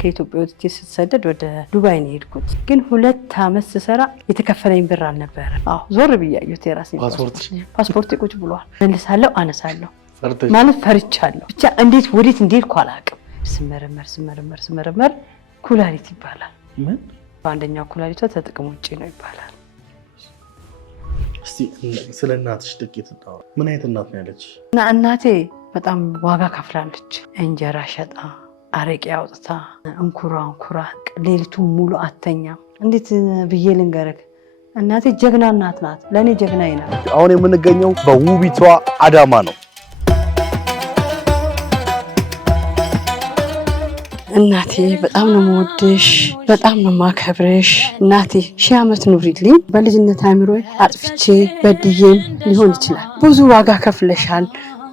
ከኢትዮጵያ ወጥቼ ስሰደድ ወደ ዱባይ ነው የሄድኩት። ግን 2 አመት ስሰራ የተከፈለኝ ብር አልነበረ። ዞር ብያየሁት የራሴን ፓስፖርት ቁጭ ብሏል። መልሳለሁ አነሳለሁ ማለት ፈርቻለሁ። ብቻ እንዴት ወዴት እንደሄድኩ አላውቅም። ስመረመር ኩላሊት ይባላል። ምን? አንደኛው ኩላሊቷ ተጥቅም ውጪ ነው ይባላል። እስቲ ስለ እናትሽ ጥቂት እናውራ። ምን አይነት እናት ነው ያለች? እናቴ በጣም ዋጋ ከፍላለች። እንጀራ ሸጣ አረቄ አውጥታ እንኩራ ሌሊቱን ሙሉ አተኛም። እንዴት ብዬ ልንገርህ? እናቴ ጀግና እናት ናት። ለኔ ጀግናዬ ናት። አሁን የምንገኘው በውቢቷ አዳማ ነው። እናቴ በጣም ነው የምወድሽ፣ በጣም ነው የማከብርሽ። እናቴ 1000 ዓመት ኑሪልኝ። በልጅነት አእምሮዬ አጥፍቼ በድዬም ሊሆን ይችላል። ብዙ ዋጋ ከፍለሻል።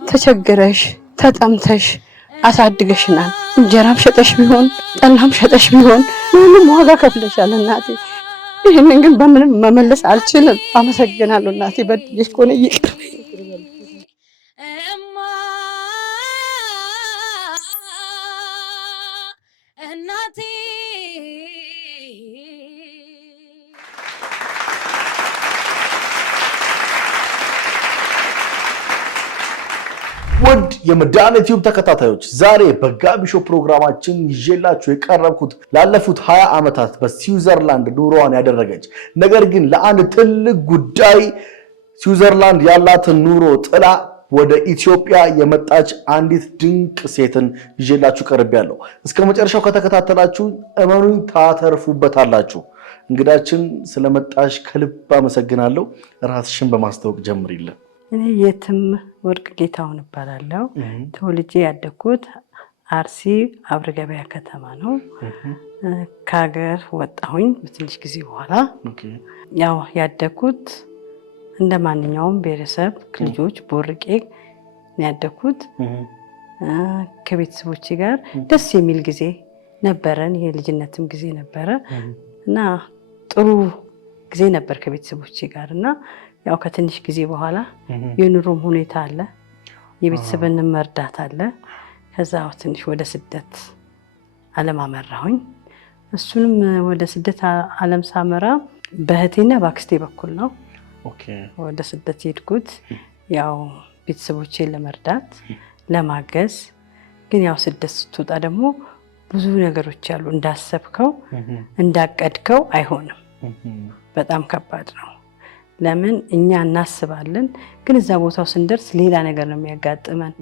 ተቸግረሽ ተጠምተሽ አሳድገሽናል። እንጀራም ሸጠሽ ቢሆን ጠላም ሸጠሽ ቢሆን ምንም ዋጋ ከፍለሻል እናቴ። ይሄንን ግን በምንም መመለስ አልችልም። አመሰግናለሁ እናቴ። በድዬሽ ከሆነ ይቅር እናቴ። ውድ የመዳን ዩቲዩብ ተከታታዮች ዛሬ በጋቢሾ ፕሮግራማችን ይዤላችሁ የቀረብኩት ላለፉት 20 ዓመታት በስዊዘርላንድ ኑሮዋን ያደረገች ነገር ግን ለአንድ ትልቅ ጉዳይ ስዊዘርላንድ ያላትን ኑሮ ጥላ ወደ ኢትዮጵያ የመጣች አንዲት ድንቅ ሴትን ይዤላችሁ ቀርቤያለሁ። እስከ መጨረሻው ከተከታተላችሁ እመኑኝ ታተርፉበታላችሁ። እንግዳችን ስለመጣሽ ከልብ አመሰግናለሁ። ራስሽን በማስተዋወቅ ጀምሪልን። እኔ የትም ወርቅ ጌታውን እባላለሁ። ተወልጄ ያደግኩት አርሲ አብረገበያ ከተማ ነው። ከሀገር ወጣሁኝ በትንሽ ጊዜ በኋላ። ያው ያደግኩት እንደ ማንኛውም ብሔረሰብ ልጆች ቦርቄ ነው ያደግኩት። ከቤተሰቦቼ ጋር ደስ የሚል ጊዜ ነበረን። የልጅነትም ጊዜ ነበረ እና ጥሩ ጊዜ ነበር ከቤተሰቦቼ ጋር እና ያው ከትንሽ ጊዜ በኋላ የኑሮም ሁኔታ አለ፣ የቤተሰብን መርዳት አለ። ከዛ ትንሽ ወደ ስደት ዓለም አመራሁኝ። እሱንም ወደ ስደት ዓለም ሳመራ በእህቴና በአክስቴ በኩል ነው ወደ ስደት ሄድኩት። ያው ቤተሰቦቼን ለመርዳት ለማገዝ። ግን ያው ስደት ስትወጣ ደግሞ ብዙ ነገሮች አሉ። እንዳሰብከው እንዳቀድከው አይሆንም። በጣም ከባድ ነው። ለምን እኛ እናስባለን፣ ግን እዛ ቦታው ስንደርስ ሌላ ነገር ነው የሚያጋጥመን።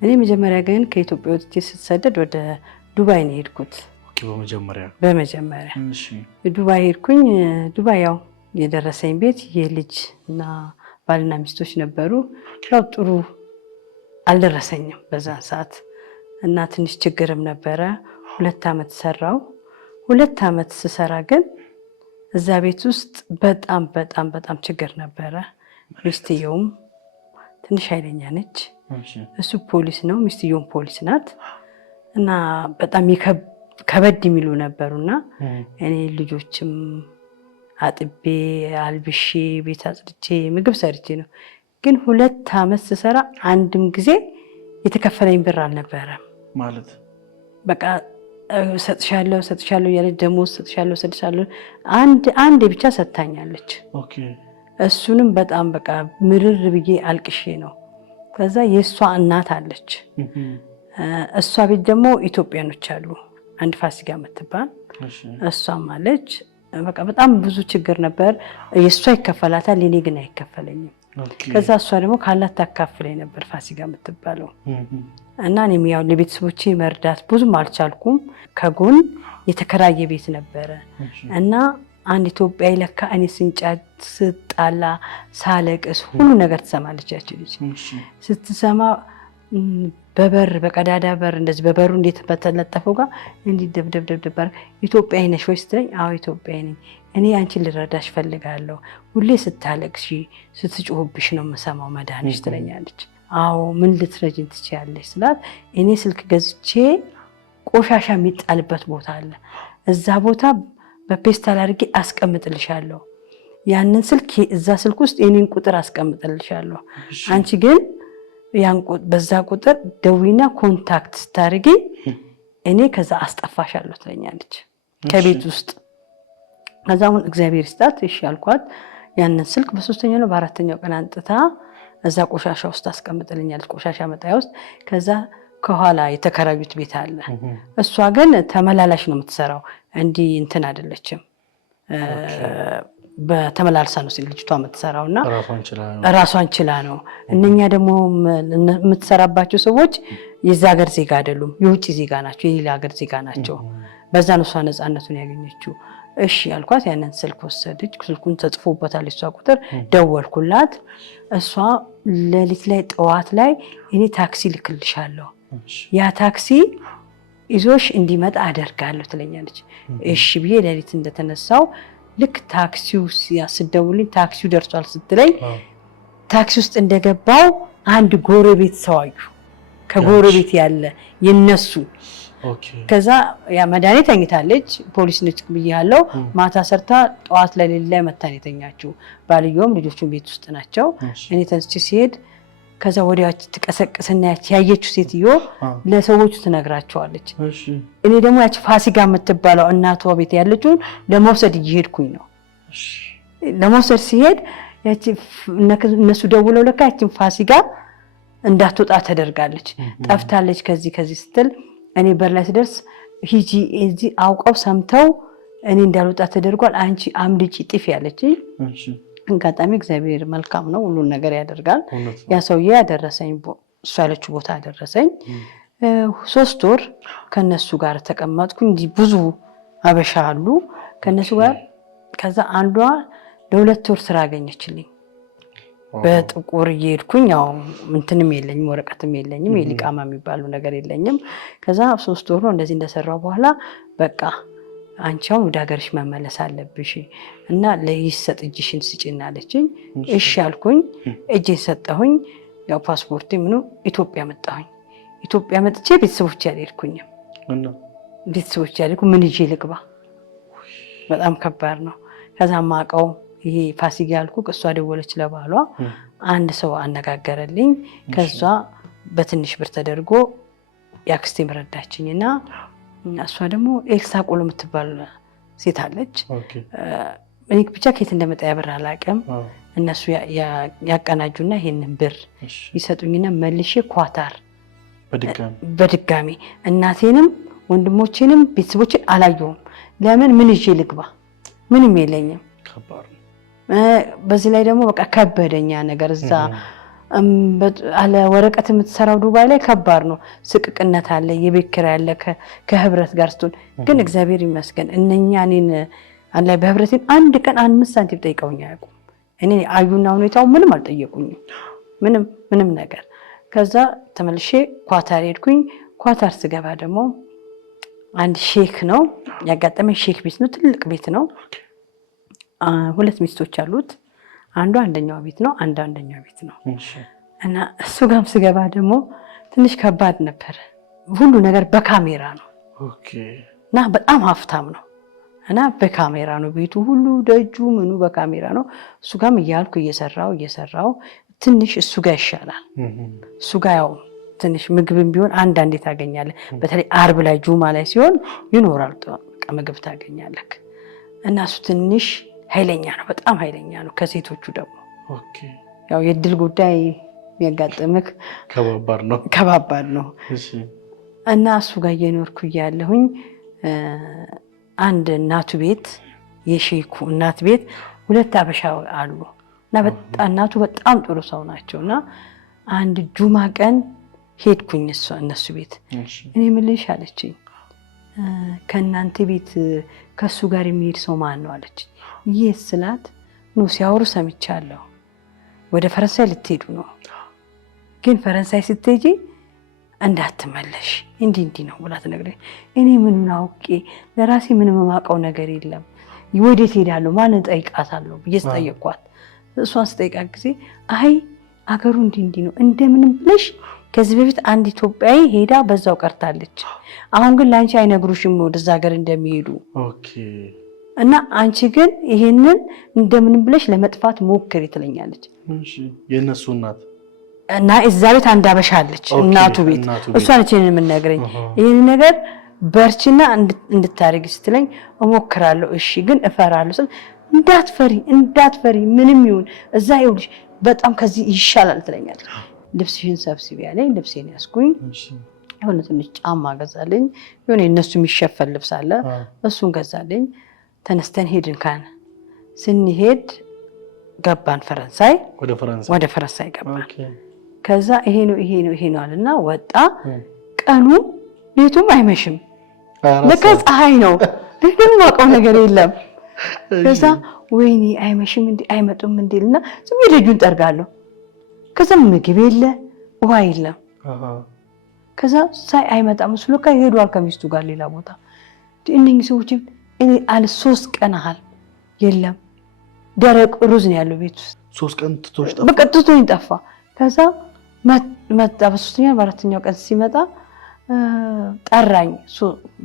እኔ መጀመሪያ ግን ከኢትዮጵያ ወጥቼ ስሰደድ ወደ ዱባይ ነው የሄድኩት። በመጀመሪያ ዱባይ ሄድኩኝ። ዱባይ ያው የደረሰኝ ቤት የልጅ እና ባልና ሚስቶች ነበሩ። ያው ጥሩ አልደረሰኝም በዛን ሰዓት እና ትንሽ ችግርም ነበረ። 2 አመት ሰራው። 2 አመት ስሰራ ግን እዛ ቤት ውስጥ በጣም ችግር ነበረ። ሚስትየውም ትንሽ ኃይለኛ ነች። እሱ ፖሊስ ነው፣ ሚስትየውም ፖሊስ ናት እና በጣም ከበድ የሚሉ ነበሩና እኔ ልጆችም አጥቤ አልብሼ ቤት አጽድቼ ምግብ ሰርቼ ነው። ግን 2 አመት ስሰራ አንድም ጊዜ የተከፈለኝ ብር አልነበረም። ማለት በቃ ሰጥሻለሁ ያለች ደሞዝ ሰጥሻለሁ አንድ ብቻ ሰጥታኛለች። እሱንም በጣም በቃ ምርር ብዬ አልቅሼ ነው። ከዛ የሷ እናት አለች። እሷ ቤት ደግሞ ኢትዮጵያኖች አሉ፣ አንድ ፋሲካ የምትባል እሷም አለች። በቃ በጣም ብዙ ችግር ነበር። የሷ ይከፈላታል፣ የኔ ግን አይከፈለኝም። ከዛ እሷ ደግሞ ካላት ታካፍለኝ ነበር ፋሲካ የምትባለው እና እኔም ያው ለቤተሰቦቼ መርዳት ብዙም አልቻልኩም። ከጎን የተከራየ ቤት ነበረ እና አንድ ኢትዮጵያዊ ለካ እኔ ስንጫት ስጣላ ሳለቅስ ሁሉ ነገር ትሰማለች። ያቺ ልጅ ስትሰማ በበር በቀዳዳ በር እንደዚህ በበሩ እንዴት በተለጠፈው ጋር እንዲህ ደብደብ ኢትዮጵያዊ ነሽ ወይ ስትለኝ፣ አዎ ኢትዮጵያዊ ነኝ፣ እኔ አንቺን ልረዳሽ ፈልጋለሁ፣ ሁሌ ስታለቅሺ ስትጮህብሽ ነው የምሰማው መድኃኒሽ ትለኛለች። አዎ ምን ልትረጂኝ ትችያለሽ ስላት፣ እኔ ስልክ ገዝቼ ቆሻሻ የሚጣልበት ቦታ አለ፣ እዛ ቦታ በፔስታል አድርጌ አስቀምጥልሻለሁ፣ ያንን ስልክ እዛ ስልክ ውስጥ የኔን ቁጥር አስቀምጥልሻለሁ፣ አንቺ ግን ያን በዛ ቁጥር ደዊና ኮንታክት ስታርጊ እኔ ከዛ አስጠፋሻለሁ ትለኛለች ከቤት ውስጥ። ከዛውን እግዚአብሔር ይስጣት እሺ አልኳት። ያንን ስልክ በ3ኛው ነው በ4ኛው ቀን አንጥታ እዛ ቆሻሻ ውስጥ አስቀምጥልኛለች፣ ቆሻሻ መጣያ ውስጥ። ከዛ ከኋላ የተከራዩት ቤት አለ። እሷ ግን ተመላላሽ ነው የምትሰራው፣ እንዲህ እንትን አይደለችም። በተመላልሳ ነው ልጅቷ የምትሰራውና ራሷን ችላ ነው። እነኛ ደግሞ የምትሰራባቸው ሰዎች የዛ ሀገር ዜጋ አይደሉም፣ የውጭ ዜጋ ናቸው፣ የሌላ ሀገር ዜጋ ናቸው። በዛ ነው እሷ ነፃነቱን ያገኘችው። እሺ ያልኳት ያንን ስልክ ወሰደች። ስልኩን ተጽፎበታል እሷ ቁጥር። ደወልኩላት። እሷ ሌሊት ላይ ጠዋት ላይ እኔ ታክሲ ልክልሻለሁ፣ ያ ታክሲ ይዞሽ እንዲመጣ አደርጋለሁ ትለኛለች። እሺ ብዬ ሌሊት እንደተነሳው ልክ ታክሲው ሲያስደውልኝ ታክሲው ደርሷል ስትለኝ ታክሲ ውስጥ እንደገባው አንድ ጎረቤት ሰው አዩ፣ ከጎረቤት ያለ የነሱ። ከዛ ያ መድኃኒት ተኝታለች፣ ፖሊስ ነች ብያለሁ። ማታ ሰርታ ጠዋት ላይ ሌሊት ላይ መታን የተኛችው። ባልየውም ልጆቹን ቤት ውስጥ ናቸው። እኔ ተንስቼ ሲሄድ ከዛ ወዲያች ትቀሰቅስና ያየችው ሴትዮ ለሰዎቹ ትነግራቸዋለች። እኔ ደግሞ ያቺ ፋሲካ የምትባለው እናቷ ቤት ያለችውን ለመውሰድ እየሄድኩኝ ነው። ለመውሰድ ሲሄድ ያቺ እነሱ ደውለው ለካ ያቺን ፋሲካ እንዳትወጣ ተደርጋለች፣ ጠፍታለች ከዚህ ስትል እኔ በር ላይ ስደርስ ሂጂ እዚህ አውቀው ሰምተው እኔ እንዳልወጣ ተደርጓል፣ አንቺ አምልጪ ጥፊ ያለች። እንጋጣሚ እግዚአብሔር መልካም ነው፣ ሁሉን ነገር ያደርጋል። ያ ሰውዬ ያደረሰኝ እሱ ያለችው ቦታ ያደረሰኝ። 3 ወር ከነሱ ጋር ተቀመጥኩ። እንዲህ ብዙ አበሻ አሉ ከነሱ ጋር። ከዛ አንዷ ለ2 ወር ስራ አገኘችልኝ። በጥቁር እየሄድኩኝ ያው እንትንም የለኝም ወረቀትም የለኝም የሊቃማ የሚባሉ ነገር የለኝም። ከዛ 3 ወር ነው እንደዚህ እንደሰራው በኋላ በቃ አንቺው ወደ ሀገርሽ መመለስ አለብሽ እና ለይሰጥ እጅሽን ስጪና አለችኝ። እሺ አልኩኝ። እጄን ሰጠሁኝ። ያው ፓስፖርቴ ምኑ ኢትዮጵያ መጣሁኝ። ኢትዮጵያ መጥቼ ቤተሰቦቼ አልሄድኩኝም። ቤተሰቦቼ አልሄድኩ። ምን ይዤ ልግባ? በጣም ከባድ ነው። ከዛ ማቀው ይሄ ፋሲካ ያልኩ እሷ ደወለች ለባሏ። አንድ ሰው አነጋገረልኝ። ከዛ በትንሽ ብር ተደርጎ ያክስቴ ረዳችኝና እሷ ደግሞ ኤልሳ ቆሎ የምትባል ሴት አለች። እኔ ብቻ ከየት እንደመጣ ብር አላውቅም። እነሱ ያቀናጁና ይሄንን ብር ይሰጡኝና መልሼ ኳታር በድጋሚ እናቴንም ወንድሞቼንም ቤተሰቦቼን አላየሁም። ለምን ምን ይዤ ልግባ? ምንም የለኝም። በዚህ ላይ ደግሞ በቃ ከበደኛ ነገር እዛ አለ ወረቀት የምትሰራው ዱባይ ላይ ከባድ ነው። ስቅቅነት አለ፣ የቤት ኪራይ አለ ከህብረት ጋር ስትሆን። ግን እግዚአብሔር ይመስገን እነኛ እኔን አለ በህብረቴን አንድ ቀን 5 ሳንቲም ጠይቀውኝ አያውቁም። እኔ አዩና ሁኔታው ምንም አልጠየቁኝም፣ ምንም ነገር። ከዛ ተመልሼ ኳታር ሄድኩኝ። ኳታር ስገባ ደግሞ አንድ ሼክ ነው ያጋጠመኝ። ሼክ ቤት ነው፣ ትልቅ ቤት ነው። 2 ሚስቶች አሉት። አንዱ አንደኛው ቤት ነው፣ አንደኛው ቤት ነው። እና እሱ ጋርም ስገባ ደግሞ ትንሽ ከባድ ነበር። ሁሉ ነገር በካሜራ ነው እና በጣም ሀብታም ነው እና በካሜራ ነው ቤቱ ሁሉ፣ ደጁ ምኑ በካሜራ ነው። እሱ ጋርም እያልኩ እየሰራው ትንሽ እሱ ጋር ይሻላል። እሱ ጋር ያው ትንሽ ምግብም ቢሆን አንዳንዴ ታገኛለህ። በተለይ አርብ ላይ ጁማ ላይ ሲሆን ይኖራል፣ ምግብ ታገኛለህ። እና እሱ ትንሽ ኃይለኛ ነው፣ በጣም ኃይለኛ ነው። ከሴቶቹ ደግሞ ያው የድል ጉዳይ የሚያጋጥምክ ከባባድ ነው። እና እሱ ጋር እየኖርኩ እያለሁኝ አንድ እናቱ ቤት የሼኩ እናት ቤት 2 አበሻ አሉ እና በጣም እናቱ በጣም ጥሩ ሰው ናቸውና አንድ ጁማ ቀን ሄድኩኝ እነሱ ቤት። እኔ ምልሽ አለችኝ፣ ከእናንተ ቤት ከሱ ጋር የሚሄድ ሰው ማን ነው አለችኝ። ይህ ስላት ነው ሲያወሩ ሰምቻለሁ። ወደ ፈረንሳይ ልትሄዱ ነው፣ ግን ፈረንሳይ ስትሄጂ እንዳትመለሽ እንዲህ ነው ብላ ትነግረኝ። እኔ ምኑን አውቄ ለራሴ ምንም የማውቀው ነገር የለም። ወዴት ሄዳለሁ? ማንን ጠይቃታለሁ ብዬ ስጠየቅኳት፣ እሷን ስጠይቃት ጊዜ አይ አገሩ እንዲህ ነው እንደምንም ብለሽ ከዚህ በፊት አንድ ኢትዮጵያዊ ሄዳ በዛው ቀርታለች። አሁን ግን ላንቺ አይነግሩሽም ወደዛ ሀገር እንደሚሄዱ። እና አንቺ ግን ይሄንን እንደምንም ብለሽ ለመጥፋት ሞክሪ ትለኛለች። የነሱ እናት እና እዛ ቤት አንድ አበሻ አለች፣ እናቱ ቤት እሷ ነች የምንነግረኝ። ይሄን ነገር በርቺና እንድታረጊ ስትለኝ እሞክራለሁ እሺ ግን እፈራለሁ ስል እንዳትፈሪ ምንም ይሁን እዛ ይውልሽ በጣም ከዚህ ይሻላል ትለኛለች። ልብስሽን ሰብስቢ ያለኝ ልብሴን ያስኩኝ የሆነ ትንሽ ጫማ ገዛልኝ የሆነ እነሱ የሚሸፈን ልብስ አለ እሱን ገዛልኝ። ተነስተን ሄድን ካን ስንሄድ ገባን ፈረንሳይ ወደ ፈረንሳይ ገባን። ከዛ ይሄ ነው አለና ወጣ። ቀኑ ሌቱም አይመሽም ለካ ፀሐይ ነው ምንም ማውቀው ነገር የለም። ከዛ ወይኔ አይመሽም እንዴ አይመጡም እንዴልና ዝም ልጁን ጠርጋለሁ። ከዛ ምግብ የለ ውሃ የለም። ከዛ ሳይ አይመጣም እሱ ለካ ሄዷል ከሚስቱ ጋር ሌላ ቦታ። እነኚህ ሰዎች እኔ አለ 3 ቀን አሃል የለም ደረቅ ሩዝ ነው ያለው ቤት ውስጥ 3 ቀን ትቶሽ ጠፋ። በቃ ትቶኝ ጠፋ። ከዛ መጣ በ3ኛው በ4ኛው ቀን ሲመጣ ጠራኝ።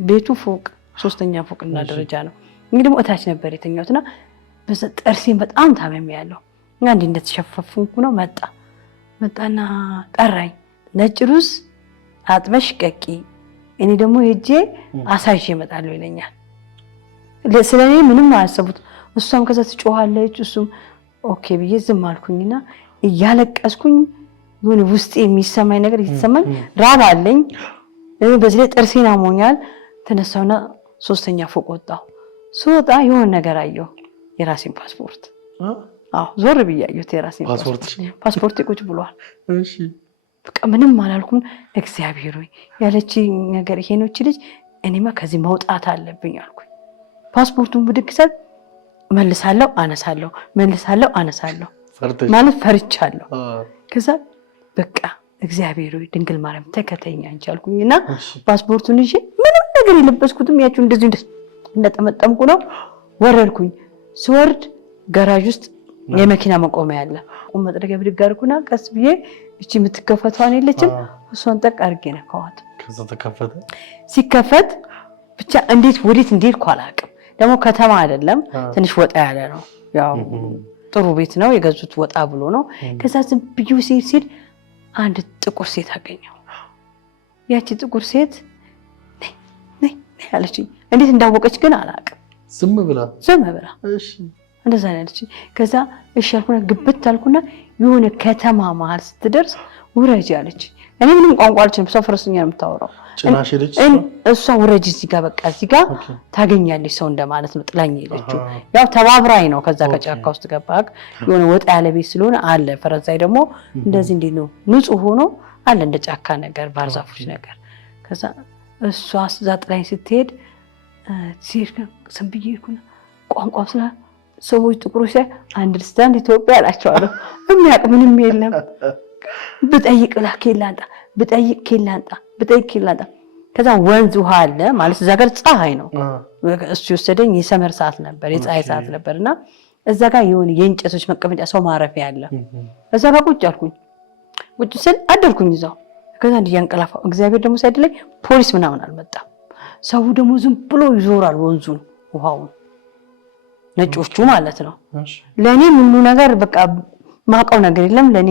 ቤቱ ፎቅ 3ኛ ፎቅና ደረጃ ነው። እንግዲህ ደግሞ እታች ነበር የተኛውትና ጥርሴን በጣም ታመሚያለሁ እና እንዴ እንደተሸፈፍኩ ነው። መጣና ጠራኝ። ነጭ ሩዝ አጥበሽ ቀቂ እኔ ደግሞ ሄጄ አሳይሽ እመጣለሁ ይለኛል። ስለኔ ምንም አያሰቡት። እሷም ከዛ ትጮሃለች እሱም ኦኬ ብዬ ዝም አልኩኝና እያለቀስኩኝ የሆነ ውስጤ የሚሰማኝ ነገር እየተሰማኝ ራብ አለኝ። በዚህ ላይ ጥርሴን አሞኛል። ተነሳውና 3ኛ ፎቅ ወጣሁ። ስወጣ የሆነ ነገር አየሁ። የራሴን ፓስፖርት ዞር ብዬ አየሁት። የራሴን ፓስፖርት ቁጭ ብሏል። እሺ በቃ ምንም አላልኩም። እግዚአብሔር ሆይ ያለችኝ ነገር ይሄ ነው ልጅ እኔማ ከዚህ መውጣት አለብኝ አልኩኝ። ፓስፖርቱን ብድግ ሰጥ መልሳለሁ አነሳለሁ ማለት ፈርቻለሁ። ከዛ በቃ እግዚአብሔር ሆይ ድንግል ማርያም ተከተኛ አንቺ አልኩኝና ፓስፖርቱን ይዤ ምንም ነገር የለበስኩትም ያቺው እንደዚህ እንደተመጠምኩ ነው ወረድኩኝ። ስወርድ ጋራጅ ውስጥ የመኪና መቆሚያ አለ። መጥረጊያ ብድግ አድርጉና ቀስ ብዬ እቺ የምትከፈተዋን የለችም እሷን ጠቅ አድርጌ ነካዋት። ከዛ ተከፈተ። ሲከፈት ብቻ እንዴት ወዴት እንደሄድኩ አላውቅም። ደግሞ ከተማ አይደለም ትንሽ ወጣ ያለ ነው። ያው ጥሩ ቤት ነው የገዙት ወጣ ብሎ ነው። ከዛ ዝም ብዬ ሲሄድ አንድ ጥቁር ሴት አገኘው። ያቺ ጥቁር ሴት ነይ አለችኝ። እንዴት እንዳወቀች ግን አላውቅም። ዝም ብላ እሺ እንደዛ ያለችኝ። ከዛ እሺ አልኩና ግብት አልኩና የሆነ ከተማ መሀል ስትደርስ ውረጅ አለች። እኔ ምንም ቋንቋ አልችልም። ሰው ፈረስኛ ነው የምታወራው። ጭናሽ ሄደች እሷ ውረጅ እዚህ ጋር በቃ እዚህ ጋር ታገኛለች ሰው እንደማለት ነው። ጥላኝ ሄደችው። ያው ተባብራኝ ነው። ከዛ ከጫካ ውስጥ ገባክ የሆነ ወጣ ያለ ቤት ስለሆነ አለ። ፈረንሳይ ደግሞ እንደዚህ እንዴት ነው ንጹህ ሆኖ አለ እንደ ጫካ ነገር ባህር ዛፎች ነገር። ከዛ እሷ እዛ ጥላኝ ስትሄድ ሰንብዬ ይኩና ቋንቋ ስላ ሰዎች ጥቁሮች ላይ አንደርስታንድ ኢትዮጵያ አላቸዋለሁ። የሚያውቅ ምንም የለም። ብጠይቅ ኬላንጣ ብጠይቅ ኬላንጣ ከዛ ወንዝ ውሃ አለ ማለት እዛ ጋር ፀሐይ ነው። እሱ የወሰደኝ የሰመር ሰዓት ነበር የፀሐይ ሰዓት ነበርና እዛ ጋር የሆነ የእንጨቶች መቀመጫ ሰው ማረፊያ አለ። እዛ ጋር ቁጭ አልኩኝ። ቁጭ ስል አደርኩኝ እዛው። ከዛ እንዲያንቀላፋው እግዚአብሔር ደግሞ ሳይደለኝ ፖሊስ ምናምን አልመጣም። ሰው ደግሞ ዝም ብሎ ይዞራል ወንዙን ውሃውን ነጮቹ ማለት ነው። ለኔ ምኑ ነገር በቃ ማቀው ነገር የለም። ለኔ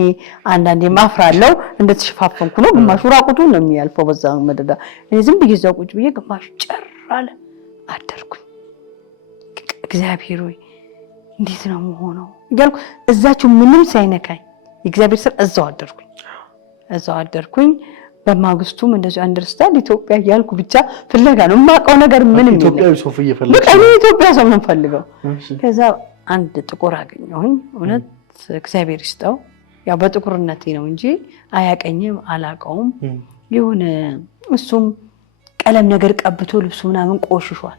አንዳንዴ ማፍራለው እንደተሸፋፈንኩ ነው። ግማሹ ራቁቱን ነው የሚያልፈው በዛ መደዳ። እኔ ዝም ብዬ እዛው ቁጭ ብዬ ግማሹ ጨራለ አደርኩኝ። እግዚአብሔር ሆይ እንዴት ነው የምሆነው እያልኩ እዛችሁ ምንም ሳይነካኝ የእግዚአብሔር ስራ እዛው አደርኩኝ። በማግስቱም እንደዚህ አንደርስታንድ ኢትዮጵያ እያልኩ ብቻ ፍለጋ ነው የማውቀው ነገር ምንም ኢትዮጵያዊ ሶፍ እየፈለገ በቃ ኢትዮጵያ ሰው ነው ፈልገው። ከዛ አንድ ጥቁር አገኘሁኝ። እውነት እግዚአብሔር ይስጠው። ያው በጥቁርነቴ ነው እንጂ አያቀኝም አላቀውም። የሆነ እሱም ቀለም ነገር ቀብቶ ልብሱ ምናምን ቆሽሿል።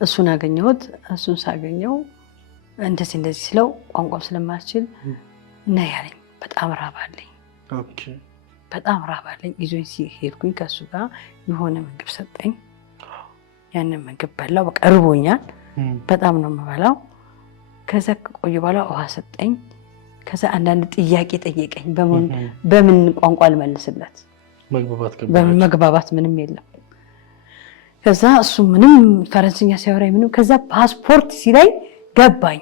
እሱን አገኘሁት። እሱን ሳገኘው እንደዚህ ስለው ቋንቋም ስለማልችል እና ያለኝ በጣም ራባለኝ። በጣም ራባለኝ። ይዞኝ ሲሄድኩኝ ከሱ ጋር የሆነ ምግብ ሰጠኝ። ያንን ምግብ በላው። በቃ ርቦኛል። በጣም ነው የምበላው። ከዛ ቆየ በኋላ ውሃ ሰጠኝ። ከዛ አንዳንድ ጥያቄ ጠየቀኝ። በምን ቋንቋ ልመልስለት? መግባባት ምንም የለም። ከዛ እሱ ምንም ፈረንስኛ ሲያወራኝ ምንም። ከዛ ፓስፖርት ሲላይ ገባኝ።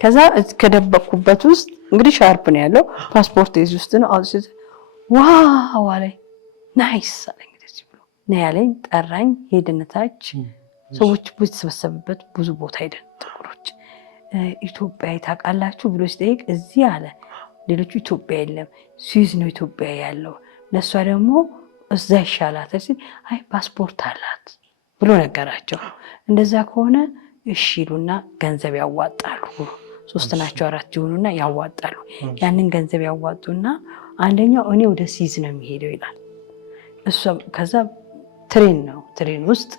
ከዛ ከደበቅኩበት ውስጥ እንግዲህ ሻርፕ ነው ያለው ፓስፖርት እዚህ ውስጥ ነው። አውጥቼ ዋው አለኝ። ናይስ አለኝ። እንደዚህ ነው ያለኝ። ጠራኝ። ሄድንታች ሰዎች ብዙ ተሰበሰቡበት ብዙ ቦታ ሄደን ጥቁሮች ኢትዮጵያ ታውቃላችሁ ብሎ ሲጠይቅ እዚህ አለ ሌሎቹ ኢትዮጵያ የለም ስዊዝ ነው ኢትዮጵያ ያለው ለሷ ደግሞ እዛ ይሻላታል ሲል አይ ፓስፖርት አላት ብሎ ነገራቸው። እንደዛ ከሆነ እሺ ይሉና ገንዘብ ያዋጣሉ። 3 ናቸው 4 ይሆኑና ያዋጣሉ። ያንን ገንዘብ ያዋጡና አንደኛው እኔ ወደ ስዊዝ ነው የሚሄደው ይላል። እሷ ከዛ ትሬን ውስጥ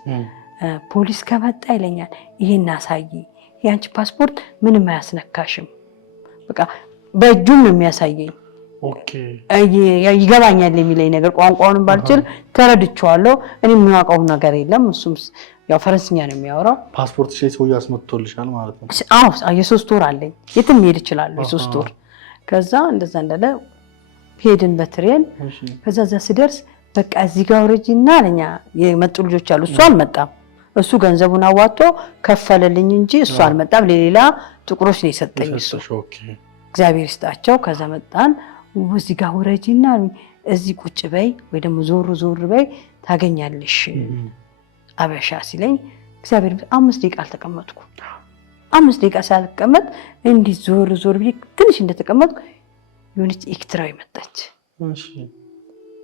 ፖሊስ ከመጣ ይለኛል ይሄን አሳይ ያንቺ ፓስፖርት ምንም አያስነካሽም በቃ በእጁም ነው የሚያሳየኝ። ኦኬ ይገባኛል የሚለኝ ነገር ቋንቋውን ባልችል ተረድቼዋለሁ። እኔ የማውቀው ነገር የለም። እሱም ያው ፈረንስኛ ነው የሚያወራው። ፓስፖርት ሰው ያስመጥቶልሻል ማለት ነው? አዎ የ3 ወር አለኝ። የትም ሄድ ይችላል የ3 ወር። ከዛ እንደዛ እንዳለ ሄድን በትሬን። ከዛ እዛ ስደርስ በቃ እዚህ ጋር ወረጂና አለኛ የመጡ ልጆች አሉ። እሱ አልመጣም። እሱ ገንዘቡን አዋጥቶ ከፈለልኝ እንጂ እሱ አልመጣም። ለሌላ ጥቁሮች ነው የሰጠኝ እሱ። እግዚአብሔር ይስጣቸው። ከዛ መጣን። እዚህ ጋር ወረጂና እዚህ ቁጭ በይ ወይ ደግሞ ዞር በይ ታገኛለሽ አበሻ ሲለኝ እግዚአብሔር 5 ደቂቃ አልተቀመጥኩ። 5 ደቂቃ ሳልቀመጥ እንዲህ ዞር ብዬ ትንሽ እንደተቀመጥኩ የሆነች ኤክትራዊ መጣች።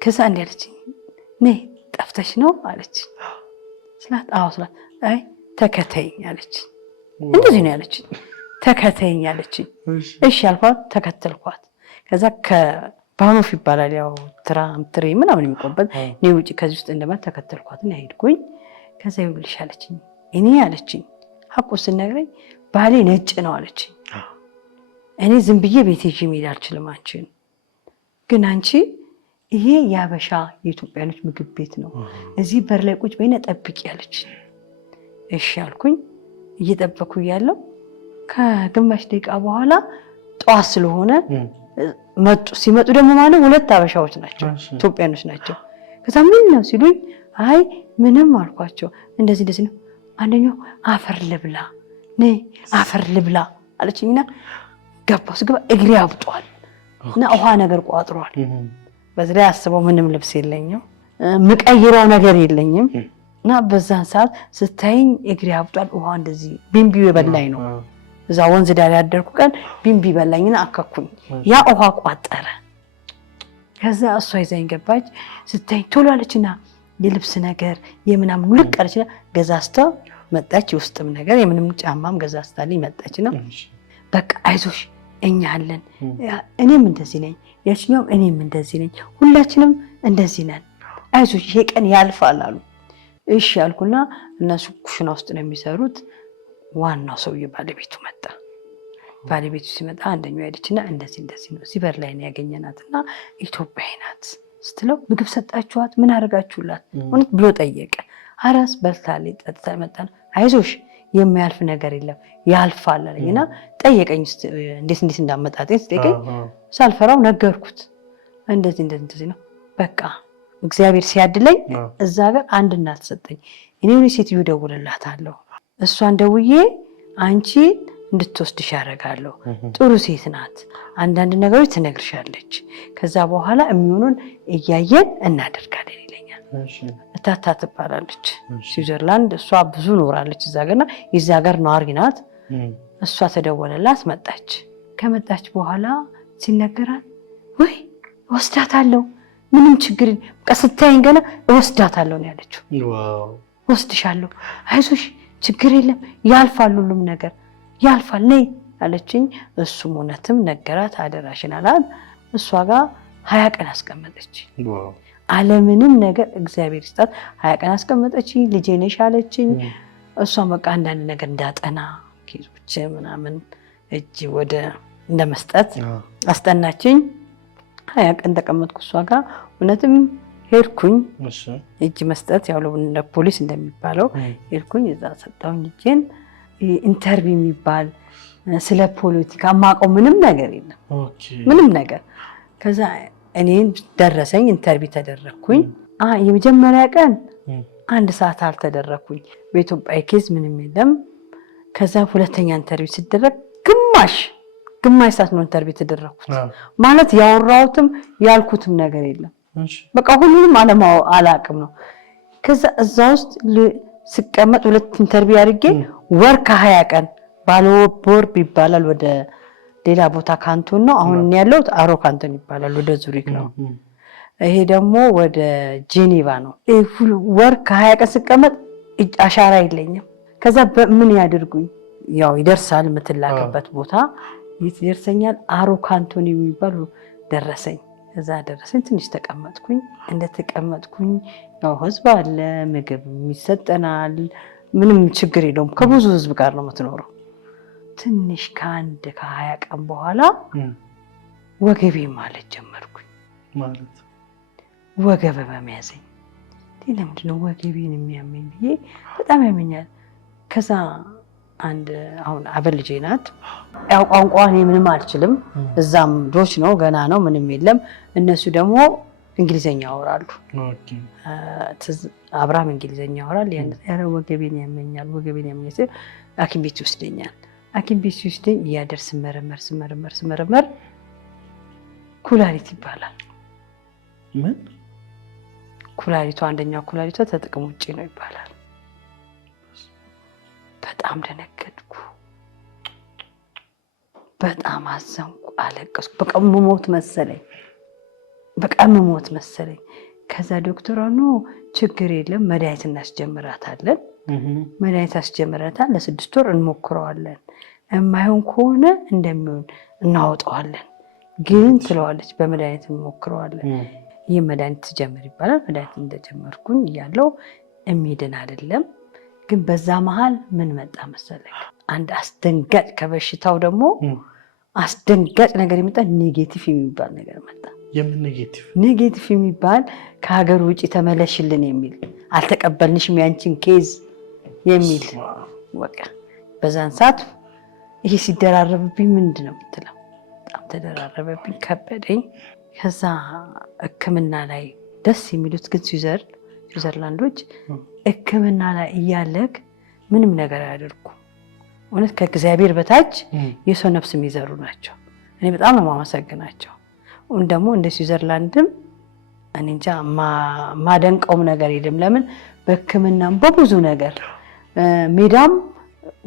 ከዛ እንዲህ አለችኝ ነይ ጠፍተሽ ነው አለች። ስላት አዎ ስላት አይ ተከተይኝ አለች። እንደዚህ ነው ያለችኝ። ተከተይኝ አለችኝ። እሺ አልኳት። ተከተልኳት። ከዛ ከባኖፍ ይባላል ያው ትሬ ምናምን የሚቆምበት ነው ውጪ ከዚህ ውስጥ እንደማለት ተከተልኳትና ሄድኩኝ። ከዛ ይኸውልሽ አለችኝ እኔ አለችኝ ሐቁ ስነግረኝ ባሌ ነጭ ነው አለችኝ። እኔ ዝም ብዬ ቤቴ ይዤ መሄድ አልችልም አንቺን ግን አንቺ ይሄ ያበሻ የኢትዮጵያኖች ምግብ ቤት ነው እዚህ በር ላይ ቁጭ በይና ጠብቂ አለችኝ። እሺ አልኩኝ። እየጠበኩ ያለው ከግማሽ ደቂቃ በኋላ ጧት ስለሆነ መጡ። ሲመጡ ደግሞ ማለት 2 አበሻዎች ናቸው ኢትዮጵያኖች ናቸው። ከዛ ምን ነው ሲሉኝ አይ ምንም አልኳቸው። እንደዚህ ነው። አንደኛው አፈር ልብላ ነይ አፈር ልብላ አለችኝና ገባሁ። ስገባ እግሬ አብጧል እና ውሃ ነገር ቋጥሯል። በዚህ አስበው ምንም ልብስ የለኝም ምቀይረው ነገር የለኝም እና በዛን ሰዓት ስታይኝ እግሬ አብጧል። ውሃ እንደዚህ ቢምቢው የበላኝ ነው። እዛ ወንዝ ዳር ያደርኩ ቀን ቢምቢ በላኝና አከኩኝ። ያ ውሃ ቋጠረ። ከዛ እሷ ይዛኝ ገባች። ስታይኝ ቶሎ አለችና የልብስ ነገር የምናምን ልቅ አለችና ገዛስታ መጣች። ውስጥም ነገር የምንም ጫማም ገዛስታልኝ መጣችና በቃ አይዞሽ እኛ አለን እኔም እንደዚህ ነኝ ያችኛው እኔም እንደዚህ ነኝ ሁላችንም እንደዚህ ነን አይዞሽ ይሄ ቀን ያልፋል አሉ። እሺ አልኩና እነሱ ኩሽና ውስጥ ነው የሚሰሩት። ዋናው ሰውዬ ባለቤቱ መጣ። ባለቤቱ ሲመጣ አንደኛው ሄደችና እንደዚህ ነው እዚህ በር ላይ ነው ያገኘናትና ኢትዮጵያዊ ናት ስትለው ምግብ ሰጣችኋት ምን አደረጋችሁላት እውነት ብሎ ጠየቀ። አራስ በልታለች ጠጥታ መጣን። አይዞሽ የሚያልፍ ነገር የለም ያልፋል አለኝና ጠየቀኝ። እንዴት እንዳመጣጠኝ ጠየቀኝ። ሳልፈራው ነገርኩት። እንደዚህ ነው በቃ እግዚአብሔር ሲያድለኝ እዛ ጋር አንድ እናት ሰጠኝ። እኔ ሴትዮ ደውልላታለሁ እሷን ደውዬ አንቺ እንድትወስድሽ ያደርጋለሁ ጥሩ ሴት ናት አንዳንድ ነገሮች ትነግርሻለች ከዛ በኋላ የሚሆኑን እያየን እናደርጋለን ይለኛል። እታታ ትባላለች ስዊዘርላንድ። እሷ ብዙ ኖራለች እዛ ጋርና የዛ ጋር ነዋሪ ናት። እሷ ተደወለላት መጣች። ከመጣች በኋላ ሲነገራት ወይ ወስዳታለሁ ምንም ችግር በቃ ስታይኝ ገና ወስዳታለሁ ነው ያለችው። ወስድሻለሁ አይዞሽ ችግር የለም ያልፋል ሁሉም ነገር ያልፋል ነይ አለችኝ። እሱም እውነትም ነገራት። አደራሽን አላት። እሷ ጋር 20 ቀን አስቀመጠች። አለምንም ነገር እግዚአብሔር ይስጣት 20 ቀን አስቀመጠች። ልጄ ነሽ አለችኝ። እሷ በቃ አንዳንድ ነገር እንዳጠና ኬዞች ምናምን እጅ ወደ እንደመስጠት አስጠናችኝ። 20 ቀን ተቀመጥኩ እሷ ጋር። እውነትም ሄድኩኝ እጅ መስጠት ያው ለፖሊስ እንደሚባለው ሄድኩኝ። እዛ ሰጣሁኝ እጄን። ኢንተርቪው የሚባል ስለ ፖለቲካ ማቀው ምንም ነገር የለም ምንም ነገር። ከዛ እኔን ደረሰኝ ኢንተርቪው ተደረኩኝ። የመጀመሪያ ቀን 1 ሰዓት አልተደረኩኝ በኢትዮጵያ ኬዝ ምንም የለም። ከዛ ሁለተኛ ኢንተርቪው ሲደረግ ግማሽ ሰዓት ነው ኢንተርቪው ተደረኩት። ማለት ያወራሁትም ያልኩትም ነገር የለም በቃ ሁሉንም አላቅም ነው። ከዛ እዛ ውስጥ ስቀመጥ 2 ኢንተርቪው አድርጌ ወር ከ20 ቀን ባለወር ይባላል ወደ ሌላ ቦታ ካንቶን ነው አሁን ያለሁት አሮ ካንቶን ይባላል ወደ ዙሪክ ነው ይሄ ደግሞ ወደ ጄኔቫ ነው ወር ከ20 ቀን ስቀመጥ አሻራ የለኝም ከዛ ምን ያድርጉኝ ያው ይደርሳል ምትላከበት ቦታ ይደርሰኛል አሮ ካንቶን የሚባል ደረሰኝ እዛ ደረሰኝ ትንሽ ተቀመጥኩኝ እንደተቀመጥኩኝ ያው ህዝብ አለ ምግብ ይሰጠናል ምንም ችግር የለውም ከብዙ ህዝብ ጋር ነው የምትኖረው ትንሽ ከአንድ ከ20 ቀን በኋላ ወገቤ ማለት ጀመርኩኝ ማለት ወገብ በመያዘኝ ለምንድን ነው ወገቤን የሚያመኝ ብዬ በጣም ያመኛል ከዛ አንድ አሁን አበልጄ ናት ያው ቋንቋን ምንም አልችልም እዛም ዶች ነው ገና ነው ምንም የለም እነሱ ደግሞ እንግሊዘኛ ያወራሉ አብራም እንግሊዘኛ ያወራል ያረ ወገቤን ያመኛል ሐኪም ቤት ይወስደኛል ሐኪም ቤት ሲወስደኝ ያደርስ መረመር ኩላሊት ይባላል ምን ኩላሊቱ አንደኛው ኩላሊቷ ተጥቅም ውጪ ነው ይባላል በጣም ደነገጥኩ በጣም አዘንኩ አለቀስኩ በቃ መሞት መሰለኝ ከዛ ዶክተሯ ነው ችግር የለም መድኃኒት እናስጀምራታለን መድኃኒት አስጀምራታለን ለ6 ወር እንሞክረዋለን የማይሆን ከሆነ እንደሚሆን እናወጣዋለን ግን ትለዋለች በመድኃኒት እንሞክረዋለን ይሄ መድኃኒት ጀምር ይባላል መድኃኒት እንደጀመርኩኝ ያለው እሚድን አይደለም ግን በዛ መሃል ምን መጣ መሰለኝ አንድ አስደንጋጭ ከበሽታው ደግሞ አስደንጋጭ ነገር ይመጣ ኔጌቲቭ የሚባል ነገር መጣ የምን ኔጌቲቭ የሚባል ከሀገር ውጪ ተመለሽልን የሚል አልተቀበልንሽም ያንቺን ኬዝ የሚል ወቃ በዛን ሰዓት ይሄ ሲደራረብብኝ ምንድነው የምትለው በጣም ተደራረበብኝ ከበደኝ ከዛ ህክምና ላይ ደስ የሚሉት ግን ስዊዘርላንዶች ህክምና ላይ እያለክ ምንም ነገር አያደርጉ እውነት ከእግዚአብሔር በታች የሰው ነፍስ የሚዘሩ ናቸው እኔ በጣም ነው ማመሰግናቸው ደግሞ እንደ ስዊዘርላንድም እኔ እንጃ ማደንቀውም ነገር የለም ለምን በህክምናም በብዙ ነገር ሜዳም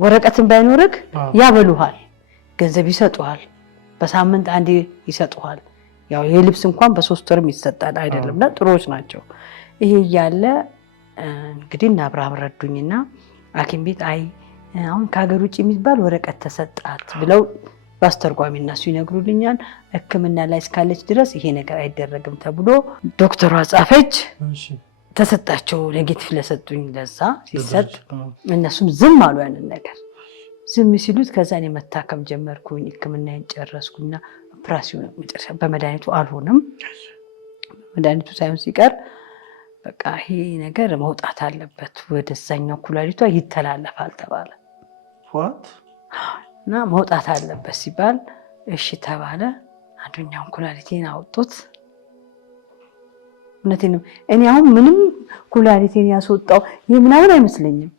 ወረቀትን ባይኖርክ ያበሉሃል ገንዘብ ይሰጡሃል በሳምንት አንዴ ይሰጡሃል ያው የልብስ እንኳን በ3 ወርም ይሰጣል አይደለምና ጥሩዎች ናቸው ይሄ ያለ እንግዲህ እና አብርሃም ረዱኝና ሐኪም ቤት አሁን ከሀገር ውጪ የሚባል ወረቀት ተሰጣት ብለው ባስተርጓሚ እነሱ ይነግሩልኛል ህክምና ላይ እስካለች ድረስ ይሄ ነገር አይደረግም ተብሎ ዶክተሯ ጻፈች ተሰጣቸው ኔጌቲቭ ለሰጡኝ ለዛ ሲሰጥ እነሱም ዝም አሉ ያንን ነገር ዝም ሲሉት ከዛ እኔ መታከም ጀመርኩኝ ህክምናዬን ጨረስኩና ኦፕራሲዮን መጨረሻ በመድኃኒቱ አልሆነም መድኃኒቱ ሳይሆን ሲቀር በቃ ይሄ ነገር መውጣት አለበት ወደዛኛው ኩላሊቷ ይተላለፋል ተባለ እና መውጣት አለበት ሲባል እሺ ተባለ አንደኛውን ኩላሊቴን አወጡት እውነቴን እኔ አሁን ምንም ኩላሊቴን ያስወጣው የምናምን አይመስለኝም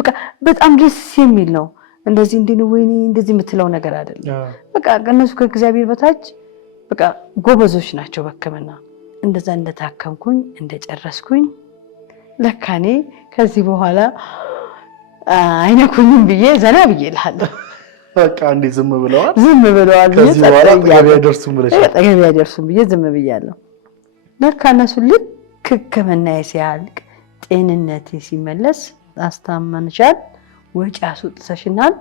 በቃ በጣም ደስ የሚል ነው እንደዚህ ወይኔ እንደዚህ የምትለው ነገር አይደለም በቃ እነሱ ከእግዚአብሔር በታች በቃ ጎበዞች ናቸው በህክምና እንደዛ እንደታከምኩኝ እንደጨረስኩኝ ለካኔ ከዚህ በኋላ አይነኩኝም ብዬ ዘና ብዬ እልሃለሁ በቃ እንዴ ዝም ብለዋል ከዚህ በኋላ ጠገብ ያደርሱም ብዬ ዝም ብያለሁ ለካ እነሱ ልክ ህክምናዬ ሲያልቅ ጤንነቴ ሲመለስ አስታመንሻል ወጪ አስወጥተሽናል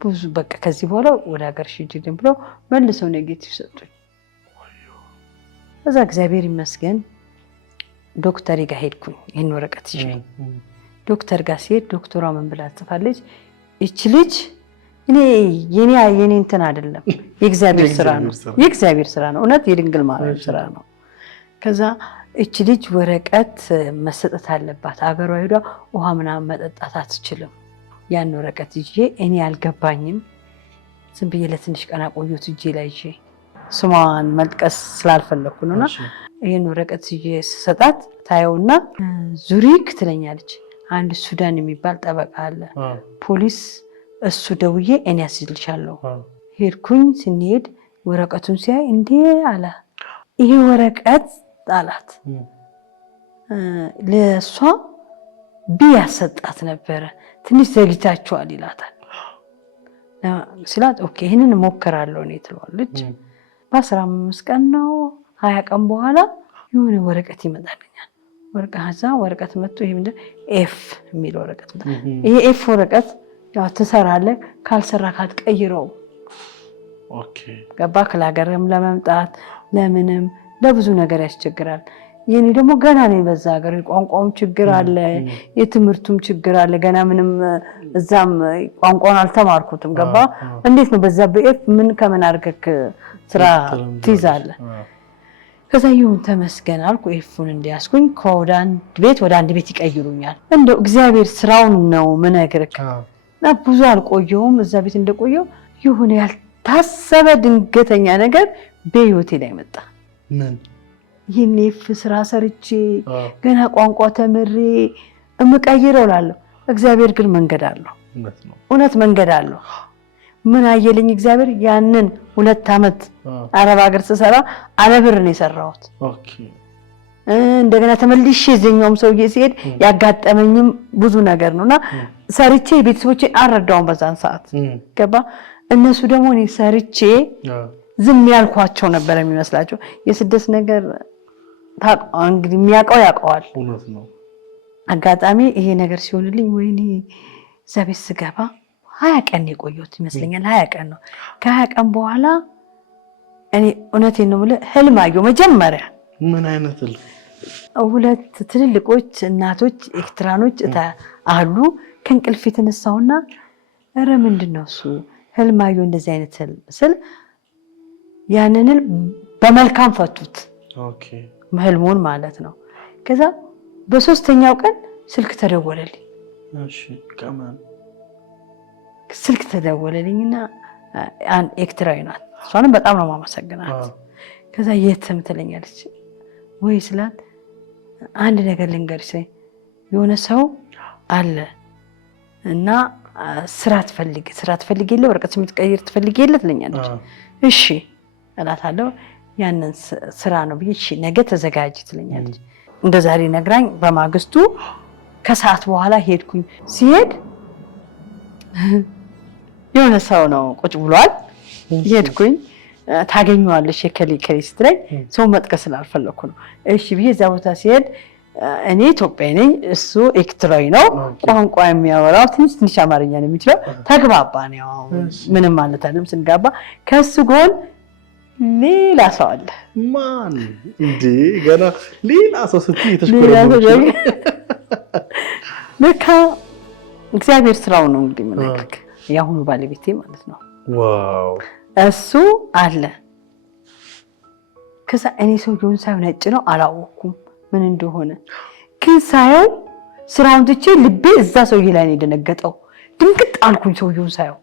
ብዙ በቃ ከዚህ በኋላ ወደ ሀገርሽ ሂጂልን ብለው መልሰው ኔጌቲቭ ሰጡኝ እዛ እግዚአብሔር ይመስገን ዶክተር ጋር ሄድኩኝ ይሄን ወረቀት ይዤ ዶክተር ጋር ሲሄድ ዶክተሯ ምን ብላ ጽፋለች እቺ ልጅ የኔ እንትን አይደለም የእግዚአብሔር ስራ ነው እውነት የድንግል ማርያም ስራ ነው ከዛ እቺ ልጅ ወረቀት መሰጠት አለባት ሀገሯ ሄዳ ውሃ ምናምን መጠጣት አትችልም ያን ወረቀት ይዤ እኔ አልገባኝም ዝም ብዬ ለትንሽ ቀን አቆየሁት እጄ ላይ ይዤ ስሟን መልቀስ ስላልፈለኩ ነውና ይሄን ወረቀት ይዤ ሰጣት ታየውና ዙሪክ ትለኛለች አንድ ሱዳን የሚባል ጠበቃ አለ ፖሊስ እሱ ደውዬ እኔ ያስይልሻለሁ ሄድኩኝ ስንሄድ ወረቀቱን ሲያይ እንዴ አለ ይሄ ወረቀት አላት ለሷ ቢያሰጣት ነበረ ትንሽ ዘግይታችኋል ይላታል ስላት ኦኬ ይሄንን ሞከራለሁ እኔ ትለዋለች በ15 ቀን ነው 20 ቀን በኋላ የሆነ ወረቀት ይመጣልኛል ወረቀት መጥቶ ይሄ ምንድነው ኤፍ የሚል ወረቀት ይሄ ኤፍ ወረቀት ያው ተሰራለ ካልሰራ ካትቀይረው ኦኬ ገባ ከላገርም ለመምጣት ለምንም ለብዙ ነገር ያስቸግራል የኔ ደግሞ ገና ነው በዛ ሀገር ቋንቋውም ችግር አለ የትምርቱም ችግር አለ ገና ምንም እዛም ቋንቋውን አልተማርኩትም ገባ እንዴት ነው በዛ በኤፍ ምን ከመን አርገክ ስራ ትይዛለ ከዛ ይሁን ተመስገን አልኩ ኤፉን እንዲያስኩኝ ከወዳን ቤት ወደ አንድ ቤት ይቀይሩኛል እንደው እግዚአብሔር ስራውን ነው ምነግርክ እና ብዙ አልቆየውም እዛ ቤት እንደቆየው ይሁን ያልታሰበ ድንገተኛ ነገር በህይወቴ ላይ መጣ ምን ይሄኔፍ ስራ ሰርቼ ገና ቋንቋ ተምሬ እምቀይረው ላለው እግዚአብሔር ግን መንገድ አለው እውነት መንገድ አለው ምን አየልኝ እግዚአብሔር ያንን 2 አመት አረብ ሀገር ተሰራ አለብር ነው የሰራሁት ኦኬ እንደገና ተመልሼ ዘኛውም ሰውዬ ሲሄድ ያጋጠመኝም ብዙ ነገር ነውና ሰርቼ ቤተሰቦቼ አረዳውን በዛን ሰዓት ገባ እነሱ ደግሞ እኔ ሰርቼ ዝም ያልኳቸው ነበር የሚመስላቸው የስደት ነገር እንግዲህ የሚያውቀው ያውቀዋል እውነት ነው አጋጣሚ ይሄ ነገር ሲሆንልኝ ወይኔ ዘቤት ስገባ 20 ቀን የቆየሁት ይመስለኛል 20 ቀን ነው ከ20 ቀን በኋላ እኔ እውነቴን ነው ማለት ህልም አየሁ መጀመሪያ ምን አይነት ህልም 2 ትልልቆች እናቶች ኤክስትራኖች አሉ ከእንቅልፍ የተነሳውና ኧረ ምንድነው እሱ ህልም አየሁ እንደዚህ አይነት ህልም ስል ያንን በመልካም ፈቱት ኦኬ ህልሙን ማለት ነው ከዛ በሶስተኛው ቀን ስልክ ተደወለልኝ እሺ ከማን ስልክ ተደወለልኝና አንድ ኤክስትራይ ናት እሷንም በጣም ነው ማመሰግናት ከዛ የትም ትለኛለች ወይ ስላት አንድ ነገር ልንገርሽ የሆነ ሰው አለ እና ስራ ትፈልጊ ወረቀት የምትቀይር ትፈልጊ ትለኛለች እሺ እላታለሁ ያንን ስራ ነው ብዬ እሺ ነገ ተዘጋጅ ትለኛለች እንደዛሬ ነግራኝ በማግስቱ ከሰዓት በኋላ ሄድኩኝ ሲሄድ የሆነ ሰው ነው ቁጭ ብሏል ሄድኩኝ ታገኘዋለሽ የከሊ ስትለኝ ሰው መጥቀስ ስላልፈለኩ ነው እሺ ብዬ እዛ ቦታ ሲሄድ እኔ ኢትዮጵያዊ ነኝ እሱ ኤክስትራዊ ነው ቋንቋ የሚያወራው ትንሽ አማርኛ ነው የሚችለው ተግባባን ያው ምንም ማለት አይደለም ስንጋባ ከሱ ጎን ሌላ ሰው አለ ማን እንዴ ገና ሌላ ሰው ስትይ ተሽኮረመች ለካ እግዚአብሔር ስራው ነው እንግዲህ ምንነግርክ ያሁኑ ባለቤቴ ማለት ነው ዋው እሱ አለ ከዛ እኔ ሰውየውን ሳይሆን ነጭ ነው አላወኩም ምን እንደሆነ ግን ሳይው ስራውን ትቼ ልቤ እዛ ሰውዬ ላይ ነው የደነገጠው ድንቅጥ አልኩኝ ሰውየውን ሳይው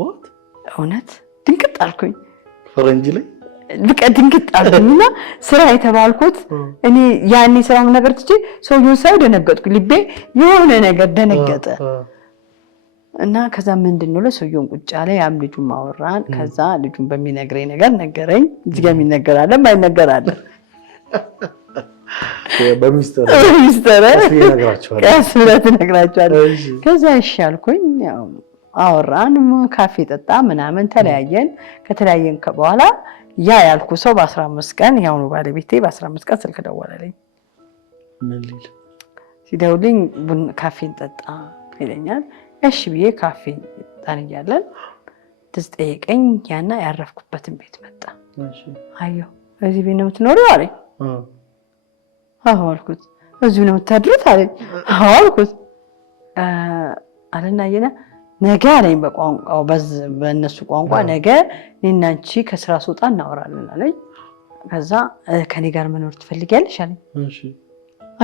what እውነት ድንቅጥ አልኩኝ ፈረንጅ ላይ በቃ ድንቅጥ አልኩኝና ስራ የተባልኩት እኔ ያኔ ስራውን ነገር ትቼ ሰውየውን ሳይው ደነገጥኩ ልቤ የሆነ ነገር ደነገጠ እና ከዛ ምንድነው ለሰውየውን ቁጭ አለ ያም ልጁን ማወራን ከዛ ልጁን በሚነግረኝ ነገር ነገረኝ እዚህ ጋር የሚነገራለ ማይነገራለ በሚስጥር ቀስ ብለህ ትነግራቸዋለህ ከዛ ይሻልኩኝ ያው አወራን ካፌ ጠጣ ምናምን ተለያየን ከተለያየን በኋላ ያ ያልኩ ሰው በ15 ቀን ያውኑ ባለቤቴ በ15 ቀን ስልክ ደወለልኝ ምን ሊል ሲደውልኝ ካፌን ጠጣ ይለኛል እሺ ብዬ ካፌ ጠጣን እያለን ትስጠይቀኝ ያና ያረፍኩበትን ቤት መጣ እሺ አየሁ እዚህ ቤት ነው የምትኖሪው አለኝ አዎ አልኩት እዚህ ነው የምታድሩት አለኝ አዎ አልኩት አለና የና ነገ አለኝ በቋንቋው በእነሱ ቋንቋ ነገ እኔና አንቺ ከስራ ስወጣ እናወራለን አለኝ ከዛ ከኔ ጋር መኖር ትፈልጊያለሽ አለኝ እሺ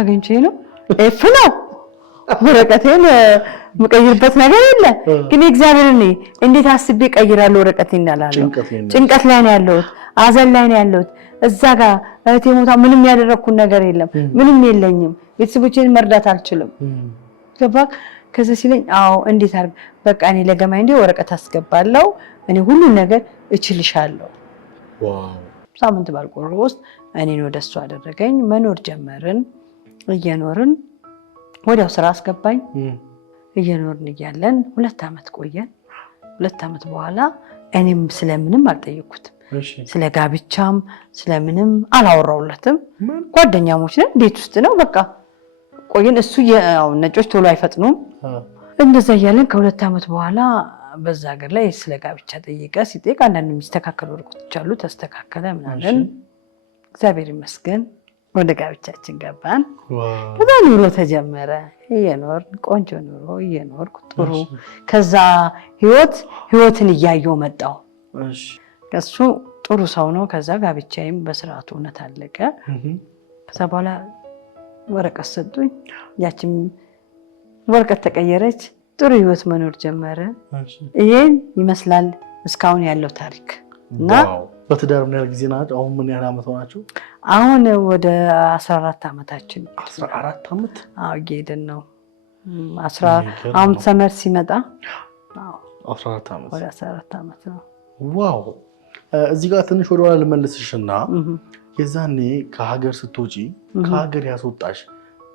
አገኝቼ ነው ኤፍ ነው ወረቀቴን መቀየርበት ነገር የለ ግን እግዚአብሔር እኔ እንዴት አስቤ ቀይራለሁ ወረቀቴን እንዳላለው ጭንቀት ላይ ነው ያለሁት አዘን ላይ ነው ያለሁት እዛ ጋር እህቴ ሞታ ምንም ያደረኩት ነገር የለም ምንም የለኝም ቤተሰቦቼን መርዳት አልችልም ገባ ከዛ ሲለኝ አዎ እንዴት አርግ በቃ እኔ ለገማይ እንደ ወረቀት አስገባለሁ እኔ ሁሉ ነገር እችልሻለሁ ዋው ሳምንት ባልቆየው ውስጥ እኔን ወደሱ አደረገኝ መኖር ጀመርን እየኖርን ወዲያው ስራ አስገባኝ። እየኖርን እያለን 2 ዓመት ቆየን። 2 ዓመት በኋላ እኔም ስለምንም አልጠየኩትም። ስለ ጋብቻም ስለምንም አላወራውለትም። ጓደኛሞች ነን፣ ቤት ውስጥ ነው በቃ ቆየን። እሱ ያው ነጮች ቶሎ አይፈጥኑም። እንደዛ እያለን ከ2 ዓመት በኋላ በዛ ሀገር ላይ ስለ ጋብቻ ጠየቀ። ሲጠይቅ አንዳንድ የሚስተካከሉ ወረቀቶች አሉ፣ ተስተካከለ ምናምን። እግዚአብሔር ይመስገን ወደ ጋብቻችን ገባን። ከዛ ኑሮ ተጀመረ። እየኖርን ቆንጆ ኑሮ እየኖርኩ ጥሩ ከዛ ህይወትን እያየሁ መጣሁ። እሱ ጥሩ ሰው ነው። ከዛ ጋብቻዬም በስርዓቱ እውነት አለቀ። ከዛ በኋላ ወረቀት ሰጡኝ። ያቺም ወረቀት ተቀየረች። ጥሩ ህይወት መኖር ጀመረ። ይሄን ይመስላል እስካሁን ያለው ታሪክ እና በትዳር ምን ያህል ጊዜ ናችሁ? አሁን ምን ያህል ዓመት ሆናችሁ? አሁን ወደ 14 ዓመታችን። 14 ዓመት? አዎ እየሄድን ነው። አሁን ሰመር ሲመጣ 14 ዓመት። ወደ 14 ዓመት ነው። ዋው! እዚህ ጋር ትንሽ ወደ ኋላ ልመልስሽና የዛኔ ከሀገር ስትወጪ ከሀገር ያስወጣሽ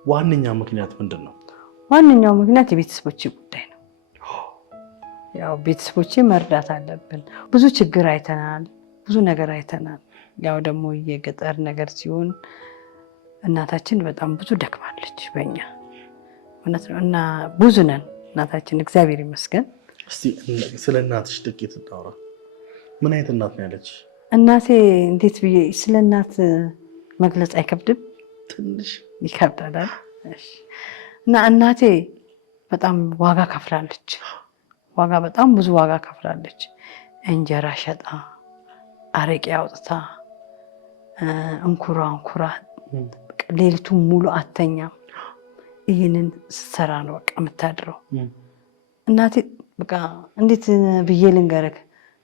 ዋነኛ ምክንያት ምንድን ነው? ዋነኛው ምክንያት የቤተሰቦቼ ጉዳይ ነው። ያው ቤተሰቦቼ መርዳት አለብን። ብዙ ችግር አይተናል፣ ብዙ ነገር አይተናል። ያው ደግሞ የገጠር ነገር ሲሆን እናታችን በጣም ብዙ ደክማለች በእኛ እውነት ነው። እና ብዙ ነን እናታችን እግዚአብሔር ይመስገን። እስቲ ስለ እናትሽ ጥቂት እናውራ። ምን አይነት እናት ነው ያለች? እናቴ እንዴት ብዬ ስለ እናት መግለጽ አይከብድም? ትንሽ ይከብዳል። እና እናቴ በጣም ዋጋ ከፍላለች። በጣም ብዙ ዋጋ ከፍላለች። እንጀራ ሸጣ፣ አረቄ አውጥታ፣ እንኩራ ሌሊቱን ሙሉ አተኛም። ይህንን ስትሰራ ነው በቃ የምታድረው። እናቴ በቃ እንዴት ብዬ ልንገርህ፣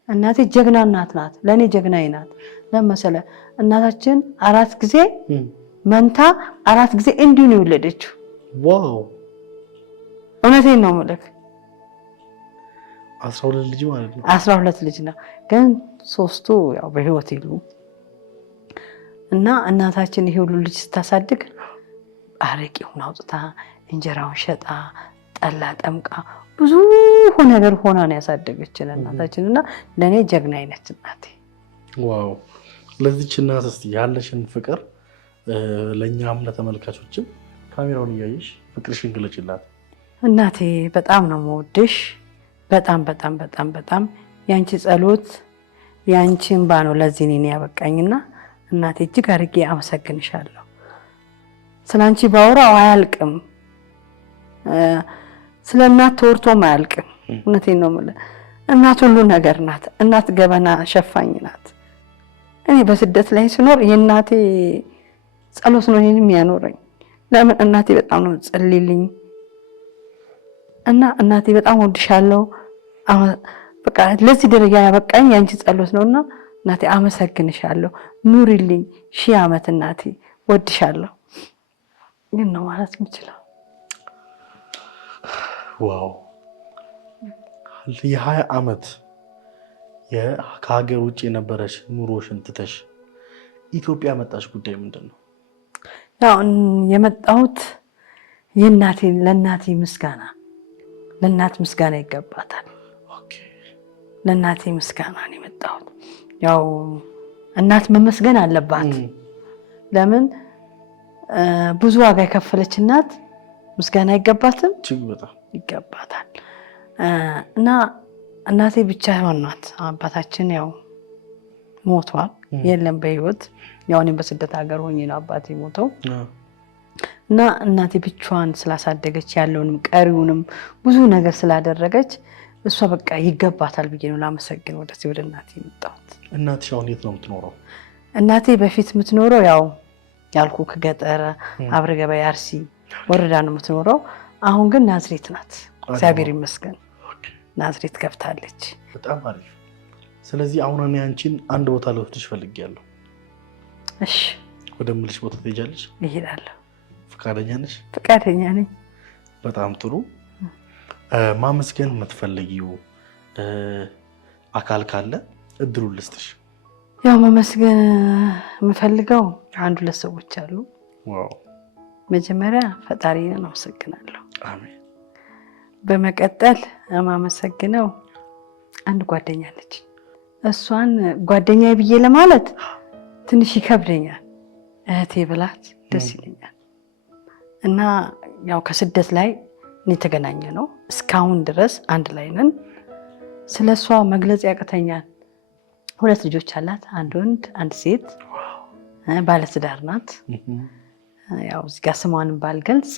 እናቴ ጀግና እናት ናት። ለእኔ ጀግናዬ ናት። ለመሰለ እናታችን 4 ጊዜ መንታ 4 ጊዜ እንዲሁ ነው የወለደችው። ዋው! እውነቴን ነው የምልህ። 12 ልጅ ማለት ነው። 12 ልጅ ነው፣ ግን 3ቱ ያው በህይወት የሉ እና እናታችን ይሄ ሁሉ ልጅ ስታሳድግ አረቄውን አውጥታ እንጀራውን ሸጣ ጠላ ጠምቃ ብዙ ነገር ሆና ነው ያሳደገችን እናታችን። እና ለኔ ጀግና አይነት እናቴ። ዋው! ለዚች እናት እስቲ ያለሽን ፍቅር ለኛም ለተመልካቾችም ካሜራውን እያየሽ ፍቅርሽን ግለጭላት። እናቴ በጣም ነው የምወድሽ። በጣም ያንቺ ጸሎት ያንቺ እንባ ነው ለዚህ እኔን ያበቃኝና እናቴ እጅግ አድርጌ አመሰግንሻለሁ። ስላንቺ ባወራው አያልቅም፣ ስለእናት ተወርቶም አያልቅም። እውነቴን ነው የምልህ። እናት ሁሉ ነገር ናት። እናት ገበና ሸፋኝ ናት። እኔ በስደት ላይ ስኖር የእናቴ ጸሎት ነው እኔን የሚያኖረኝ። ለምን እናቴ በጣም ነው ጸልይልኝ እና እናቴ በጣም ወድሻለሁ። በቃ ለዚህ ደረጃ ያበቃኝ ያንቺ ጸሎት ነውና እናቴ አመሰግንሻለሁ። ኑሪልኝ 1000 ዓመት እናቴ፣ ወድሻለሁ። ግን ነው ማለት የምችለው። ዋው! የ20 ዓመት ከሀገር ውጭ የነበረሽ ኑሮሽን ትተሽ ኢትዮጵያ መጣሽ። ጉዳይ ምንድን ነው? ያው የመጣሁት ለእናቴ ምስጋና፣ ለእናት ምስጋና ይገባታል። ለእናቴ ምስጋና ነው የመጣሁት። ያው እናት መመስገን አለባት። ለምን ብዙ ዋጋ የከፈለች እናት ምስጋና አይገባትም? በጣም ይገባታል። እና እናቴ ብቻ ሆናት። አባታችን ያው ሞቷል፣ የለም በህይወት። ያው እኔም በስደት ሀገር ሆኜ ነው አባቴ ሞተው። እና እናቴ ብቻዋን ስላሳደገች ያለውንም ቀሪውንም ብዙ ነገር ስላደረገች እሷ በቃ ይገባታል ብዬ ነው ላመሰግን ወደዚህ ወደ እናቴ የመጣሁት። እናትሽ አሁን የት ነው የምትኖረው? እናቴ በፊት የምትኖረው ያው ያልኩ ከገጠር አብረ ገበያ አርሲ ወረዳ ነው የምትኖረው። አሁን ግን ናዝሬት ናት። እግዚአብሔር ይመስገን ናዝሬት ገብታለች። በጣም አሪፍ። ስለዚህ አሁን እኔ አንቺን አንድ ቦታ ልወስድሽ ፈልጌያለሁ። እሺ፣ ወደምልሽ ቦታ ትሄጃለሽ? እሄዳለሁ። ፈቃደኛ ነሽ? ፈቃደኛ ነኝ። በጣም ጥሩ። ማመስገን የምትፈልጊው አካል ካለ እድሉን ልስጥሽ። ያው ማመስገን የምፈልገው 1-2 ሰዎች አሉ። ዋው! መጀመሪያ ፈጣሪን አመሰግናለሁ። አሜን። በመቀጠል የማመሰግነው አንድ ጓደኛ አለች። እሷን ጓደኛዬ ብዬ ለማለት ትንሽ ይከብደኛል። እህቴ ብላት ደስ ይለኛል። እና ያው ከስደት ላይ የተገናኘ ነው። እስካሁን ድረስ አንድ ላይ ነን። ስለሷ መግለጽ ያቅተኛል። 2 ልጆች አላት፣ አንድ ወንድ አንድ ሴት። ባለትዳር ናት። ያው እዚህ ጋር ስሟንም ባልገልጽ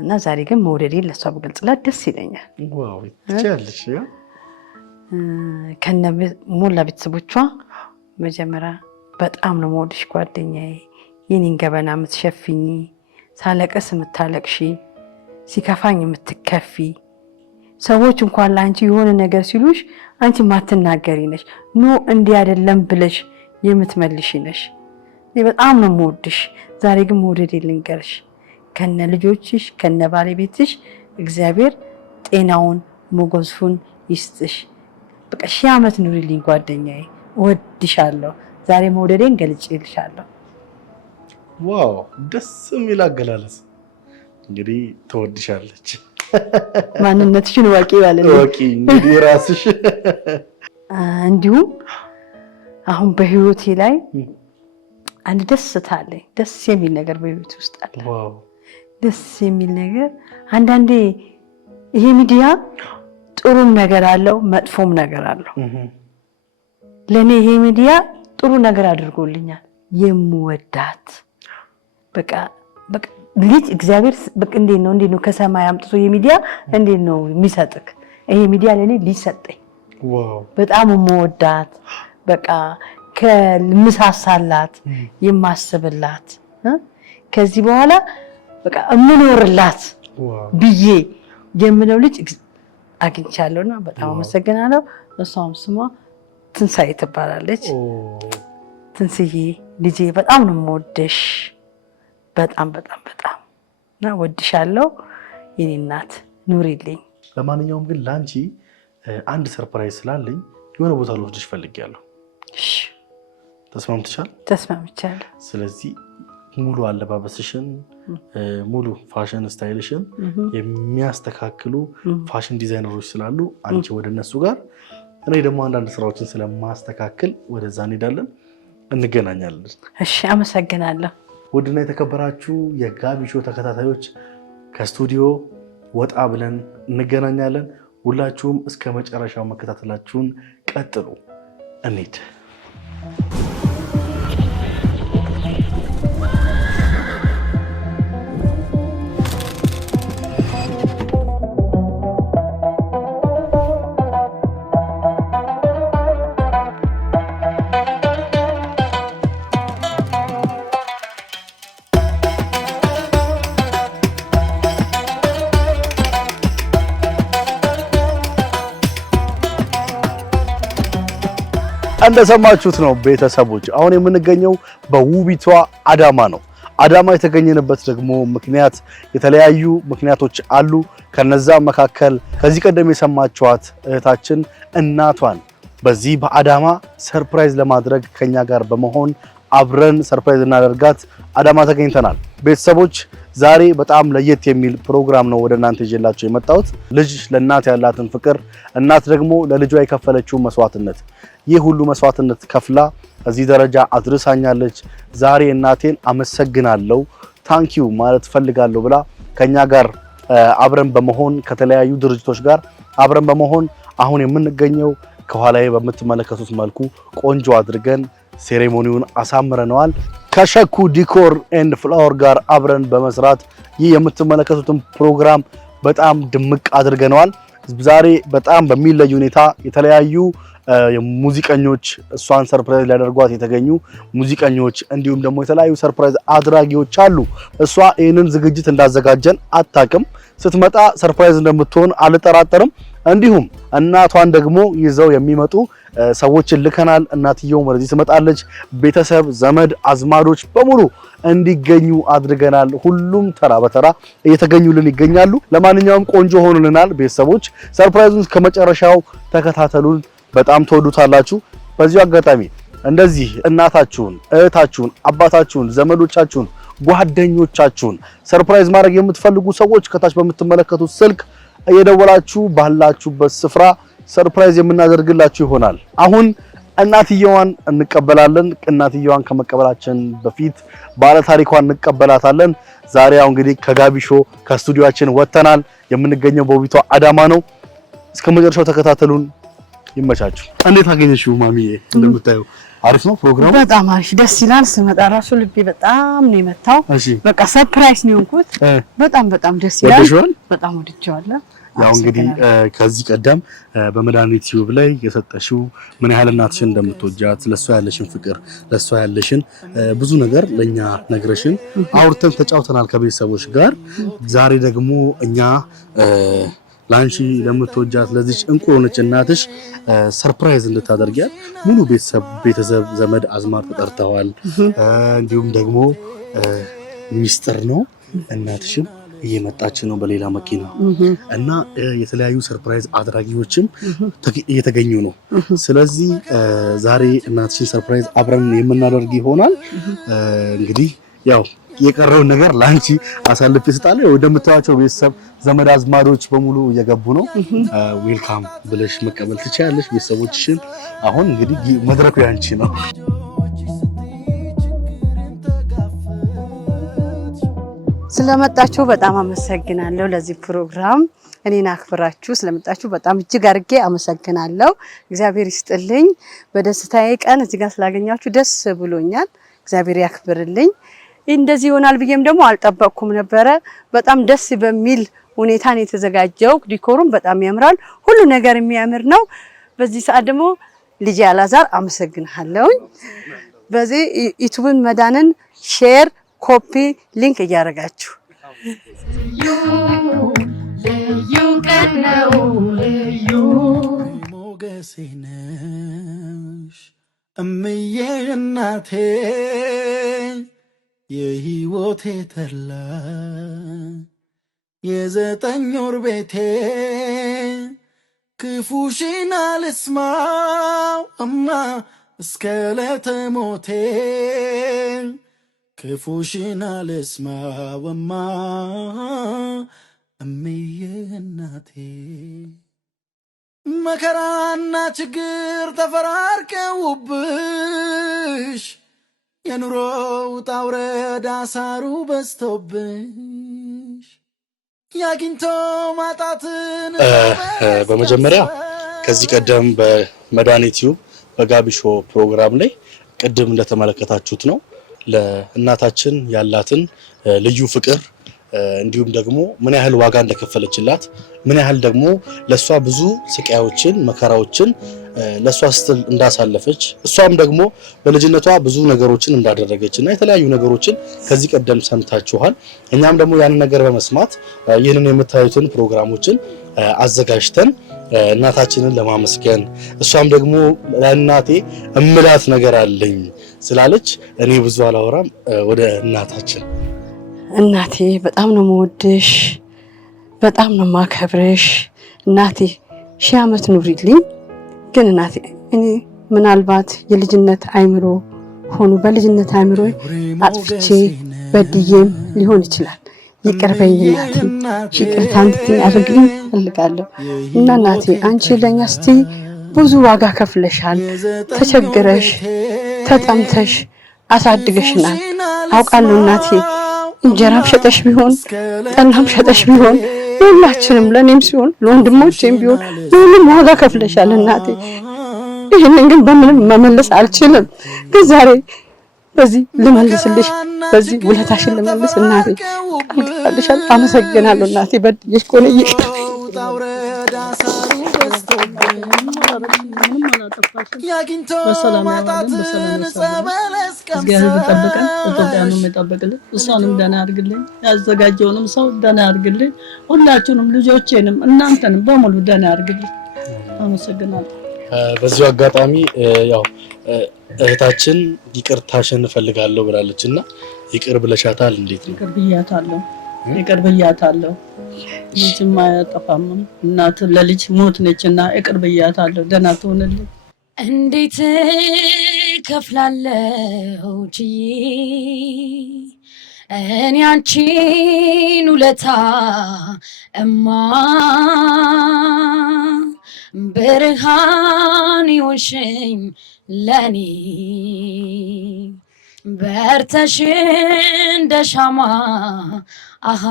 እና ዛሬ ግን መውደዴን ለሷ ብገልጽላት ደስ ይለኛል። ዋው ትችያለሽ። ከነ ሞላ ቤተሰቦቿ መጀመሪያ በጣም ነው የምወድሽ ጓደኛዬ፣ የኔን ገበና የምትሸፍኝ፣ ሳለቅስ የምታለቅሺ፣ ሲከፋኝ የምትከፊ፣ ሰዎች እንኳን ለአንቺ የሆነ ነገር ሲሉሽ አንቺ ማትናገሪ ነሽ፣ ኖ እንዲህ አይደለም ብለሽ የምትመልሺ ነሽ። በጣም ነው የምወድሽ። ዛሬ ግን መውደድ ልንገርሽ፣ ከነ ልጆችሽ ከነ ባለቤትሽ እግዚአብሔር ጤናውን ሞገሱን ይስጥሽ። በቃ 1000 ዓመት ኑሪልኝ ጓደኛዬ፣ እወድሻለሁ። ዛሬ መውደዴን ገልጬልሻለሁ። ዋው ደስ የሚል አገላለጽ። እንግዲህ ትወድሻለች። ማንነትሽን ወቂ ማለት ነው። ወቂ እንግዲህ ራስሽ። እንዲሁም አሁን በህይወቴ ላይ አንድ ደስታ አለኝ። ደስ የሚል ነገር በህይወቴ ውስጥ አለ። ዋው ደስ የሚል ነገር። አንዳንዴ ይሄ ሚዲያ ጥሩም ነገር አለው መጥፎም ነገር አለው። ለኔ ይሄ ሚዲያ ጥሩ ነገር አድርጎልኛል። የምወዳት በቃ ልጅ እግዚአብሔር በቃ እንዴት ነው ከሰማይ አምጥቶ የሚዲያ እንዴት ነው የሚሰጥክ? ይሄ ሚዲያ ለኔ ሊሰጠኝ ዋው በጣም የምወዳት በቃ ከምሳሳላት የማስብላት ከዚህ በኋላ በቃ እምኖርላት ብዬ የምለው ልጅ አግኝቻለሁና በጣም አመሰግናለሁ። እሷም ስሟ ትንሳኤ ትባላለች። ትንስዬ ልጄ በጣም ነው የምወደሽ፣ በጣም እና ወድሻለሁ የኔ እናት፣ ኑሪልኝ። ለማንኛውም ግን ላንቺ አንድ ሰርፕራይዝ ስላለኝ የሆነ ቦታ ልወስድሽ ፈልጊያለሁ። እሺ ተስማምተሻል? ተስማምቻለሁ። ስለዚህ ሙሉ አለባበስሽን ሙሉ ፋሽን ስታይልሽን የሚያስተካክሉ ፋሽን ዲዛይነሮች ስላሉ አንቺ ወደ እነሱ ጋር፣ እኔ ደግሞ አንዳንድ ስራዎችን ስለማስተካከል ወደዛ እንሄዳለን፣ እንገናኛለን። እሺ አመሰግናለሁ። ውድና የተከበራችሁ የጋቢ ሾው ተከታታዮች ከስቱዲዮ ወጣ ብለን እንገናኛለን። ሁላችሁም እስከ መጨረሻው መከታተላችሁን ቀጥሉ። እንሂድ። እንደሰማችሁት ነው ቤተሰቦች፣ አሁን የምንገኘው በውቢቷ አዳማ ነው። አዳማ የተገኘንበት ደግሞ ምክንያት የተለያዩ ምክንያቶች አሉ። ከነዛ መካከል ከዚህ ቀደም የሰማችኋት እህታችን እናቷን በዚህ በአዳማ ሰርፕራይዝ ለማድረግ ከኛ ጋር በመሆን አብረን ሰርፕራይዝ እናደርጋት አዳማ ተገኝተናል። ቤተሰቦች ዛሬ በጣም ለየት የሚል ፕሮግራም ነው ወደ እናንተ ይዤላችሁ የመጣሁት። ልጅ ለእናት ያላትን ፍቅር፣ እናት ደግሞ ለልጇ የከፈለችው መስዋዕትነት፣ ይህ ሁሉ መስዋዕትነት ከፍላ እዚህ ደረጃ አድርሳኛለች። ዛሬ እናቴን አመሰግናለሁ ታንኪዩ ማለት ፈልጋለሁ ብላ ከኛ ጋር አብረን በመሆን ከተለያዩ ድርጅቶች ጋር አብረን በመሆን አሁን የምንገኘው ከኋላዬ በምትመለከቱት መልኩ ቆንጆ አድርገን ሴሬሞኒውን አሳምረነዋል። ከሸኩ ዲኮር ኤንድ ፍላወር ጋር አብረን በመስራት ይህ የምትመለከቱትን ፕሮግራም በጣም ድምቅ አድርገነዋል። ዛሬ በጣም በሚለይ ሁኔታ የተለያዩ ሙዚቀኞች እሷን ሰርፕራይዝ ሊያደርጓት የተገኙ ሙዚቀኞች እንዲሁም ደግሞ የተለያዩ ሰርፕራይዝ አድራጊዎች አሉ። እሷ ይህንን ዝግጅት እንዳዘጋጀን አታውቅም። ስትመጣ ሰርፕራይዝ እንደምትሆን አልጠራጠርም። እንዲሁም እናቷን ደግሞ ይዘው የሚመጡ ሰዎችን ልከናል። እናትየው ወደዚህ ትመጣለች። ቤተሰብ፣ ዘመድ አዝማዶች በሙሉ እንዲገኙ አድርገናል። ሁሉም ተራ በተራ እየተገኙልን ይገኛሉ። ለማንኛውም ቆንጆ ሆኖልናል። ቤተሰቦች ሰርፕራይዙን ከመጨረሻው ተከታተሉን። በጣም ተወዱታላችሁ። በዚሁ አጋጣሚ እንደዚህ እናታችሁን፣ እህታችሁን፣ አባታችሁን፣ ዘመዶቻችሁን ጓደኞቻችሁን ሰርፕራይዝ ማድረግ የምትፈልጉ ሰዎች ከታች በምትመለከቱት ስልክ እየደወላችሁ ባላችሁበት ስፍራ ሰርፕራይዝ የምናደርግላችሁ ይሆናል። አሁን እናትየዋን እንቀበላለን። እናትየዋን ከመቀበላችን በፊት ባለ ታሪኳን እንቀበላታለን። ዛሬ ያው እንግዲህ ከጋቢሾ ከስቱዲዮአችን ወጥተናል። የምንገኘው በውቢቷ አዳማ ነው። እስከ መጨረሻው ተከታተሉን። ይመቻችሁ። እንዴት አገኘሽው ማሚዬ? እንደምታዩ አሪፍ ነው ፕሮግራሙ። በጣም አሪፍ ደስ ይላል። ስመጣ ራሱ ልቤ በጣም ነው የመታው። በቃ ሰርፕራይዝ ነው እንኩት። በጣም ደስ ይላል። በጣም ወድጄዋለሁ። ያው እንግዲህ ከዚህ ቀደም በመድኃኒት ዩቲዩብ ላይ የሰጠሽው ምን ያህል እናትሽን እንደምትወጃት ለሷ ያለሽን ፍቅር ለሷ ያለሽን ብዙ ነገር ለኛ ነግረሽን አውርተን ተጫውተናል ከቤተሰቦች ጋር። ዛሬ ደግሞ እኛ ላንቺ ለምትወጃት ለዚች እንቁ ሆነች እናትሽ ሰርፕራይዝ እንድታደርጊያት ሙሉ ቤተሰብ ዘመድ አዝማድ ተጠርተዋል። እንዲሁም ደግሞ ሚስጥር ነው እናትሽም እየመጣች ነው በሌላ መኪና እና የተለያዩ ሰርፕራይዝ አድራጊዎችም እየተገኙ ነው። ስለዚህ ዛሬ እናትሽን ሰርፕራይዝ አብረን የምናደርግ ይሆናል። እንግዲህ ያው የቀረውን ነገር ላንቺ አሳልፌ እሰጣለሁ። እንደምታዩቸው ቤተሰብ ዘመድ አዝማዶች በሙሉ እየገቡ ነው። ዌልካም ብለሽ መቀበል ትችያለሽ ቤተሰቦችሽን። አሁን እንግዲህ መድረኩ ያንቺ ነው። ስለመጣችሁ በጣም አመሰግናለሁ። ለዚህ ፕሮግራም እኔን አክብራችሁ ስለመጣችሁ በጣም እጅግ አድርጌ አመሰግናለሁ። እግዚአብሔር ይስጥልኝ። በደስታዬ ቀን እዚህ ጋር ስላገኛችሁ ደስ ብሎኛል። እግዚአብሔር ያክብርልኝ። እንደዚህ ይሆናል ብዬም ደግሞ አልጠበቅኩም ነበረ። በጣም ደስ በሚል ሁኔታ ነው የተዘጋጀው። ዲኮሩም በጣም ያምራል። ሁሉ ነገር የሚያምር ነው። በዚህ ሰዓት ደግሞ ልጅ አላዛር አመሰግናለሁ። በዚህ ዩቲዩብን መዳንን ሼር ኮፒ ሊንክ እያደረጋችሁ ልዩ ቀነው ልዩ ሞገሴ ነሽ እምዬ እናቴ የሕይወቴ ተድላ የዘጠኝ ወር ቤቴ ክፉሽን አልስማው እማ እስከ ዕለተ ሞቴ ክፉሽን አልስማውማ እምዬ እናቴ መከራና ችግር ተፈራርቀውብሽ የኑሮ ውጣ ውረድ አሳሩ በዝቶብሽ ያግኝቶ ማጣትን በመጀመሪያ ከዚህ ቀደም በመድኃኒት ዩቲዩብ በጋቢሾ ፕሮግራም ላይ ቅድም እንደተመለከታችሁት ነው ለእናታችን ያላትን ልዩ ፍቅር እንዲሁም ደግሞ ምን ያህል ዋጋ እንደከፈለችላት ምን ያህል ደግሞ ለሷ ብዙ ስቃዮችን መከራዎችን ለሷ ስትል እንዳሳለፈች እሷም ደግሞ በልጅነቷ ብዙ ነገሮችን እንዳደረገችና የተለያዩ ነገሮችን ከዚህ ቀደም ሰምታችኋል። እኛም ደግሞ ያን ነገር በመስማት ይህንን የምታዩትን ፕሮግራሞችን አዘጋጅተን እናታችንን ለማመስገን እሷም ደግሞ ለእናቴ እምላት ነገር አለኝ ስላለች እኔ ብዙ አላወራም። ወደ እናታችን። እናቴ በጣም ነው የምወድሽ፣ በጣም ነው የማከብርሽ። እናቴ 1000 ዓመት ኑሪልኝ። ግን እናቴ እኔ ምናልባት የልጅነት አይምሮ ሆኖ በልጅነት አይምሮ አጥፍቼ በድዬም ሊሆን ይችላል። ይቅርበኝ እናቴ፣ ይቅርታ እንድታደርግልኝ እፈልጋለሁ። እና እናቴ አንቺ ለኛ እስቲ ብዙ ዋጋ ከፍለሻል። ተቸግረሽ ተጠምተሽ አሳድገሽናል። አውቃለሁ እናቴ፣ እንጀራም ሸጠሽ ቢሆን ጠላም ሸጠሽ ቢሆን ሁላችንም ለኔም ሲሆን ለወንድሞቼም ቢሆን ሁሉም ዋጋ ከፍለሻል እናቴ። ይሄንን ግን በምንም መመለስ አልችልም። ግን ዛሬ በዚህ ልመልስልሽ፣ በዚህ ውለታሽን ልመልስ እናቴ ቃል ገባልሻለሁ። አመሰግናለሁ እናቴ። በድዬሽ ከሆነ ይቅር። በሰላም ያዋለን በሰላም እግዚአብሔር ይጠብቀን። ኢትዮጵያንም ይጠብቅልን፣ እሷንም ደህና ያድርግልኝ፣ ያዘጋጀውንም ሰው ደህና ያድርግልኝ፣ ሁላችሁንም ልጆቼንም እናንተንም በሙሉ ደህና ያድርግልኝ። አመሰግናለሁ። በዚሁ አጋጣሚ ያው እህታችን ይቅርታሽን እፈልጋለሁ ብላለችና ይቅር ብለሻታል? እንዴት ነው? ይቅር ብያታለሁ። ልጅም አያጠፋም። እናት ለልጅ ሞት ነችና ይቅር ብያታለሁ። ደህና ትሆንልኝ። እንዴት ከፍላለሁ ችዬ እኔ አንቺን ውለታ እማ ብርሃን ይሆንሽኝ ለኔ በርተሽ እንደ ሻማ አሃ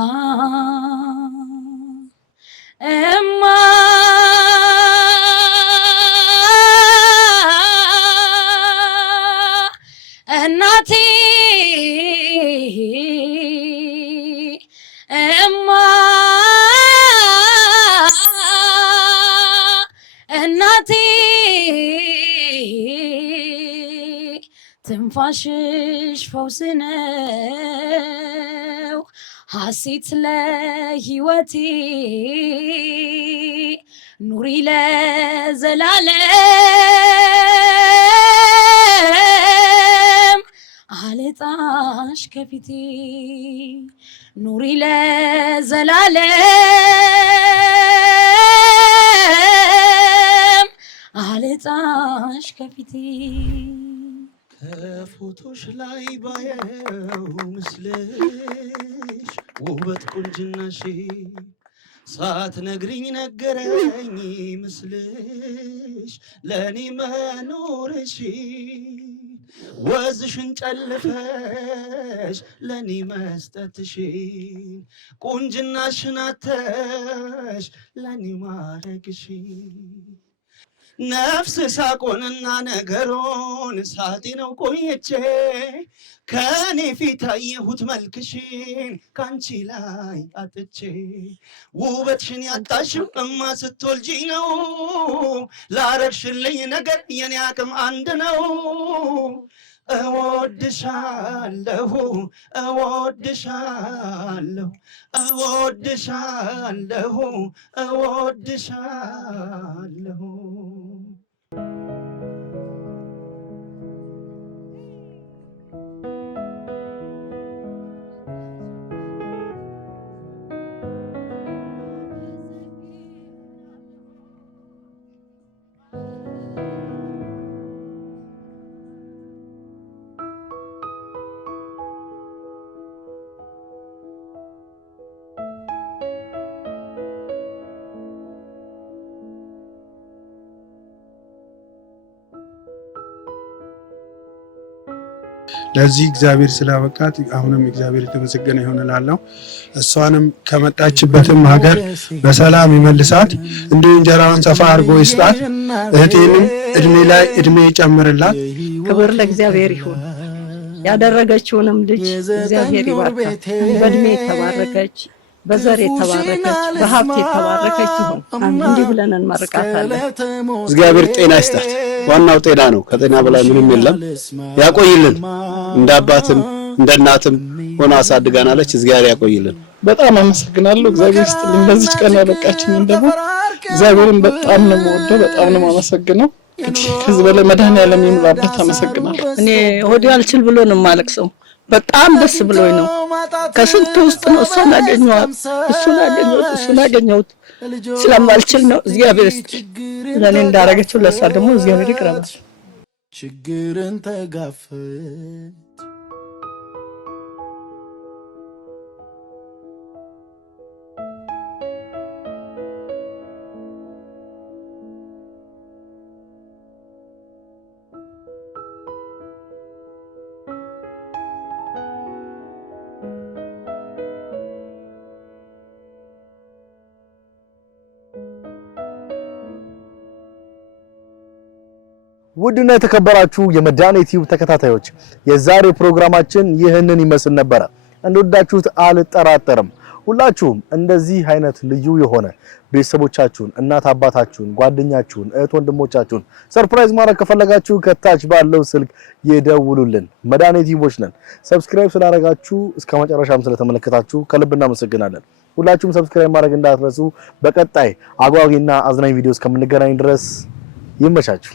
እማ እናቴ እማ እናቴ ትንፋሽሽ ፈውስ ነው ሐሴት ለሕይወቴ ኑሪ ለዘላለም አልጣሽ ከፊቴ ኑሪ ለዘላለም አልጣሽ ከፊቴ ከፎቶሽ ላይ ባየው ምስልሽ ውበት ቁንጅናሽ ሳትነግሪኝ ነገረኝ ምስልሽ ለኔ መኖርሽ ወዝሽን ጨልፈሽ ለኔ መስጠትሽ ቁንጅናሽን አተሽ ለኔ ማረግሽ ነፍስ ሳቆንና ነገሮን ሳቲ ነው ቆየቼ ከኔ ፊት አየሁት መልክሽን ካንቺ ላይ አጥቼ ውበትሽን ያጣሽው እማ ስትወልጂ ነው ላረግሽልኝ ነገር የኔ አቅም አንድ ነው እወድሻለሁ እወድሻለሁ እወድሻለሁ እወድሻለሁ ለዚህ እግዚአብሔር ስላበቃት አሁንም እግዚአብሔር የተመሰገነ ይሁን እላለሁ። እሷንም ከመጣችበትም ሀገር በሰላም ይመልሳት፣ እንዲሁ እንጀራውን ሰፋ አድርጎ ይስጣት። እህቴንም እድሜ ላይ እድሜ ይጨምርላት። ክብር ለእግዚአብሔር ይሁን። ያደረገችውንም ልጅ እግዚአብሔር ይባርካት። በእድሜ የተባረከች፣ በዘር የተባረከች፣ በሀብት የተባረከች ትሁን። እንዲህ ብለን እንመርቃታለን። እግዚአብሔር ጤና ይስጣት። ዋናው ጤና ነው። ከጤና በላይ ምንም የለም። ያቆይልን። እንደ አባትም እንደ እናትም ሆና አሳድጋናለች። እግዚአብሔር ያቆይልን። በጣም አመሰግናለሁ። እግዚአብሔር ይስጥልኝ። ለዚህ ቀን ያበቃችኝ ደግሞ እግዚአብሔርን በጣም ነው የምወደው፣ በጣም ነው የማመሰግነው። ከዚህ በላይ መድኃኒዓለም ይሙላበት። አመሰግናለሁ። እኔ ሆዴ አልችል ብሎ ነው የማለቅሰው። በጣም ደስ ብሎኝ ነው። ከስንት ውስጥ ነው እሱን አገኘሁት ስለማልችል ነው። እግዚአብሔር ለእኔ እንዳረገችው ለእሷ ደግሞ እግዚአብሔር ይቅረባት። ችግርን ተጋፈጥ ውድና የተከበራችሁ የመድኃኒት ዩቲዩብ ተከታታዮች የዛሬው ፕሮግራማችን ይህንን ይመስል ነበር። እንደወዳችሁት አልጠራጠርም። ሁላችሁም እንደዚህ አይነት ልዩ የሆነ ቤተሰቦቻችሁን፣ እናት አባታችሁን፣ ጓደኛችሁን፣ እህት ወንድሞቻችሁን ሰርፕራይዝ ማድረግ ከፈለጋችሁ ከታች ባለው ስልክ ይደውሉልን። መድኃኒት ዩቲዩቦች ነን። ሰብስክራይብ ስላደረጋችሁ እስከ መጨረሻም ስለተመለከታችሁ ከልብ እናመሰግናለን። ሁላችሁም ሰብስክራይብ ማድረግ እንዳትረሱ። በቀጣይ አጓጊና አዝናኝ ቪዲዮ እስከምንገናኝ ድረስ ይመቻችሁ።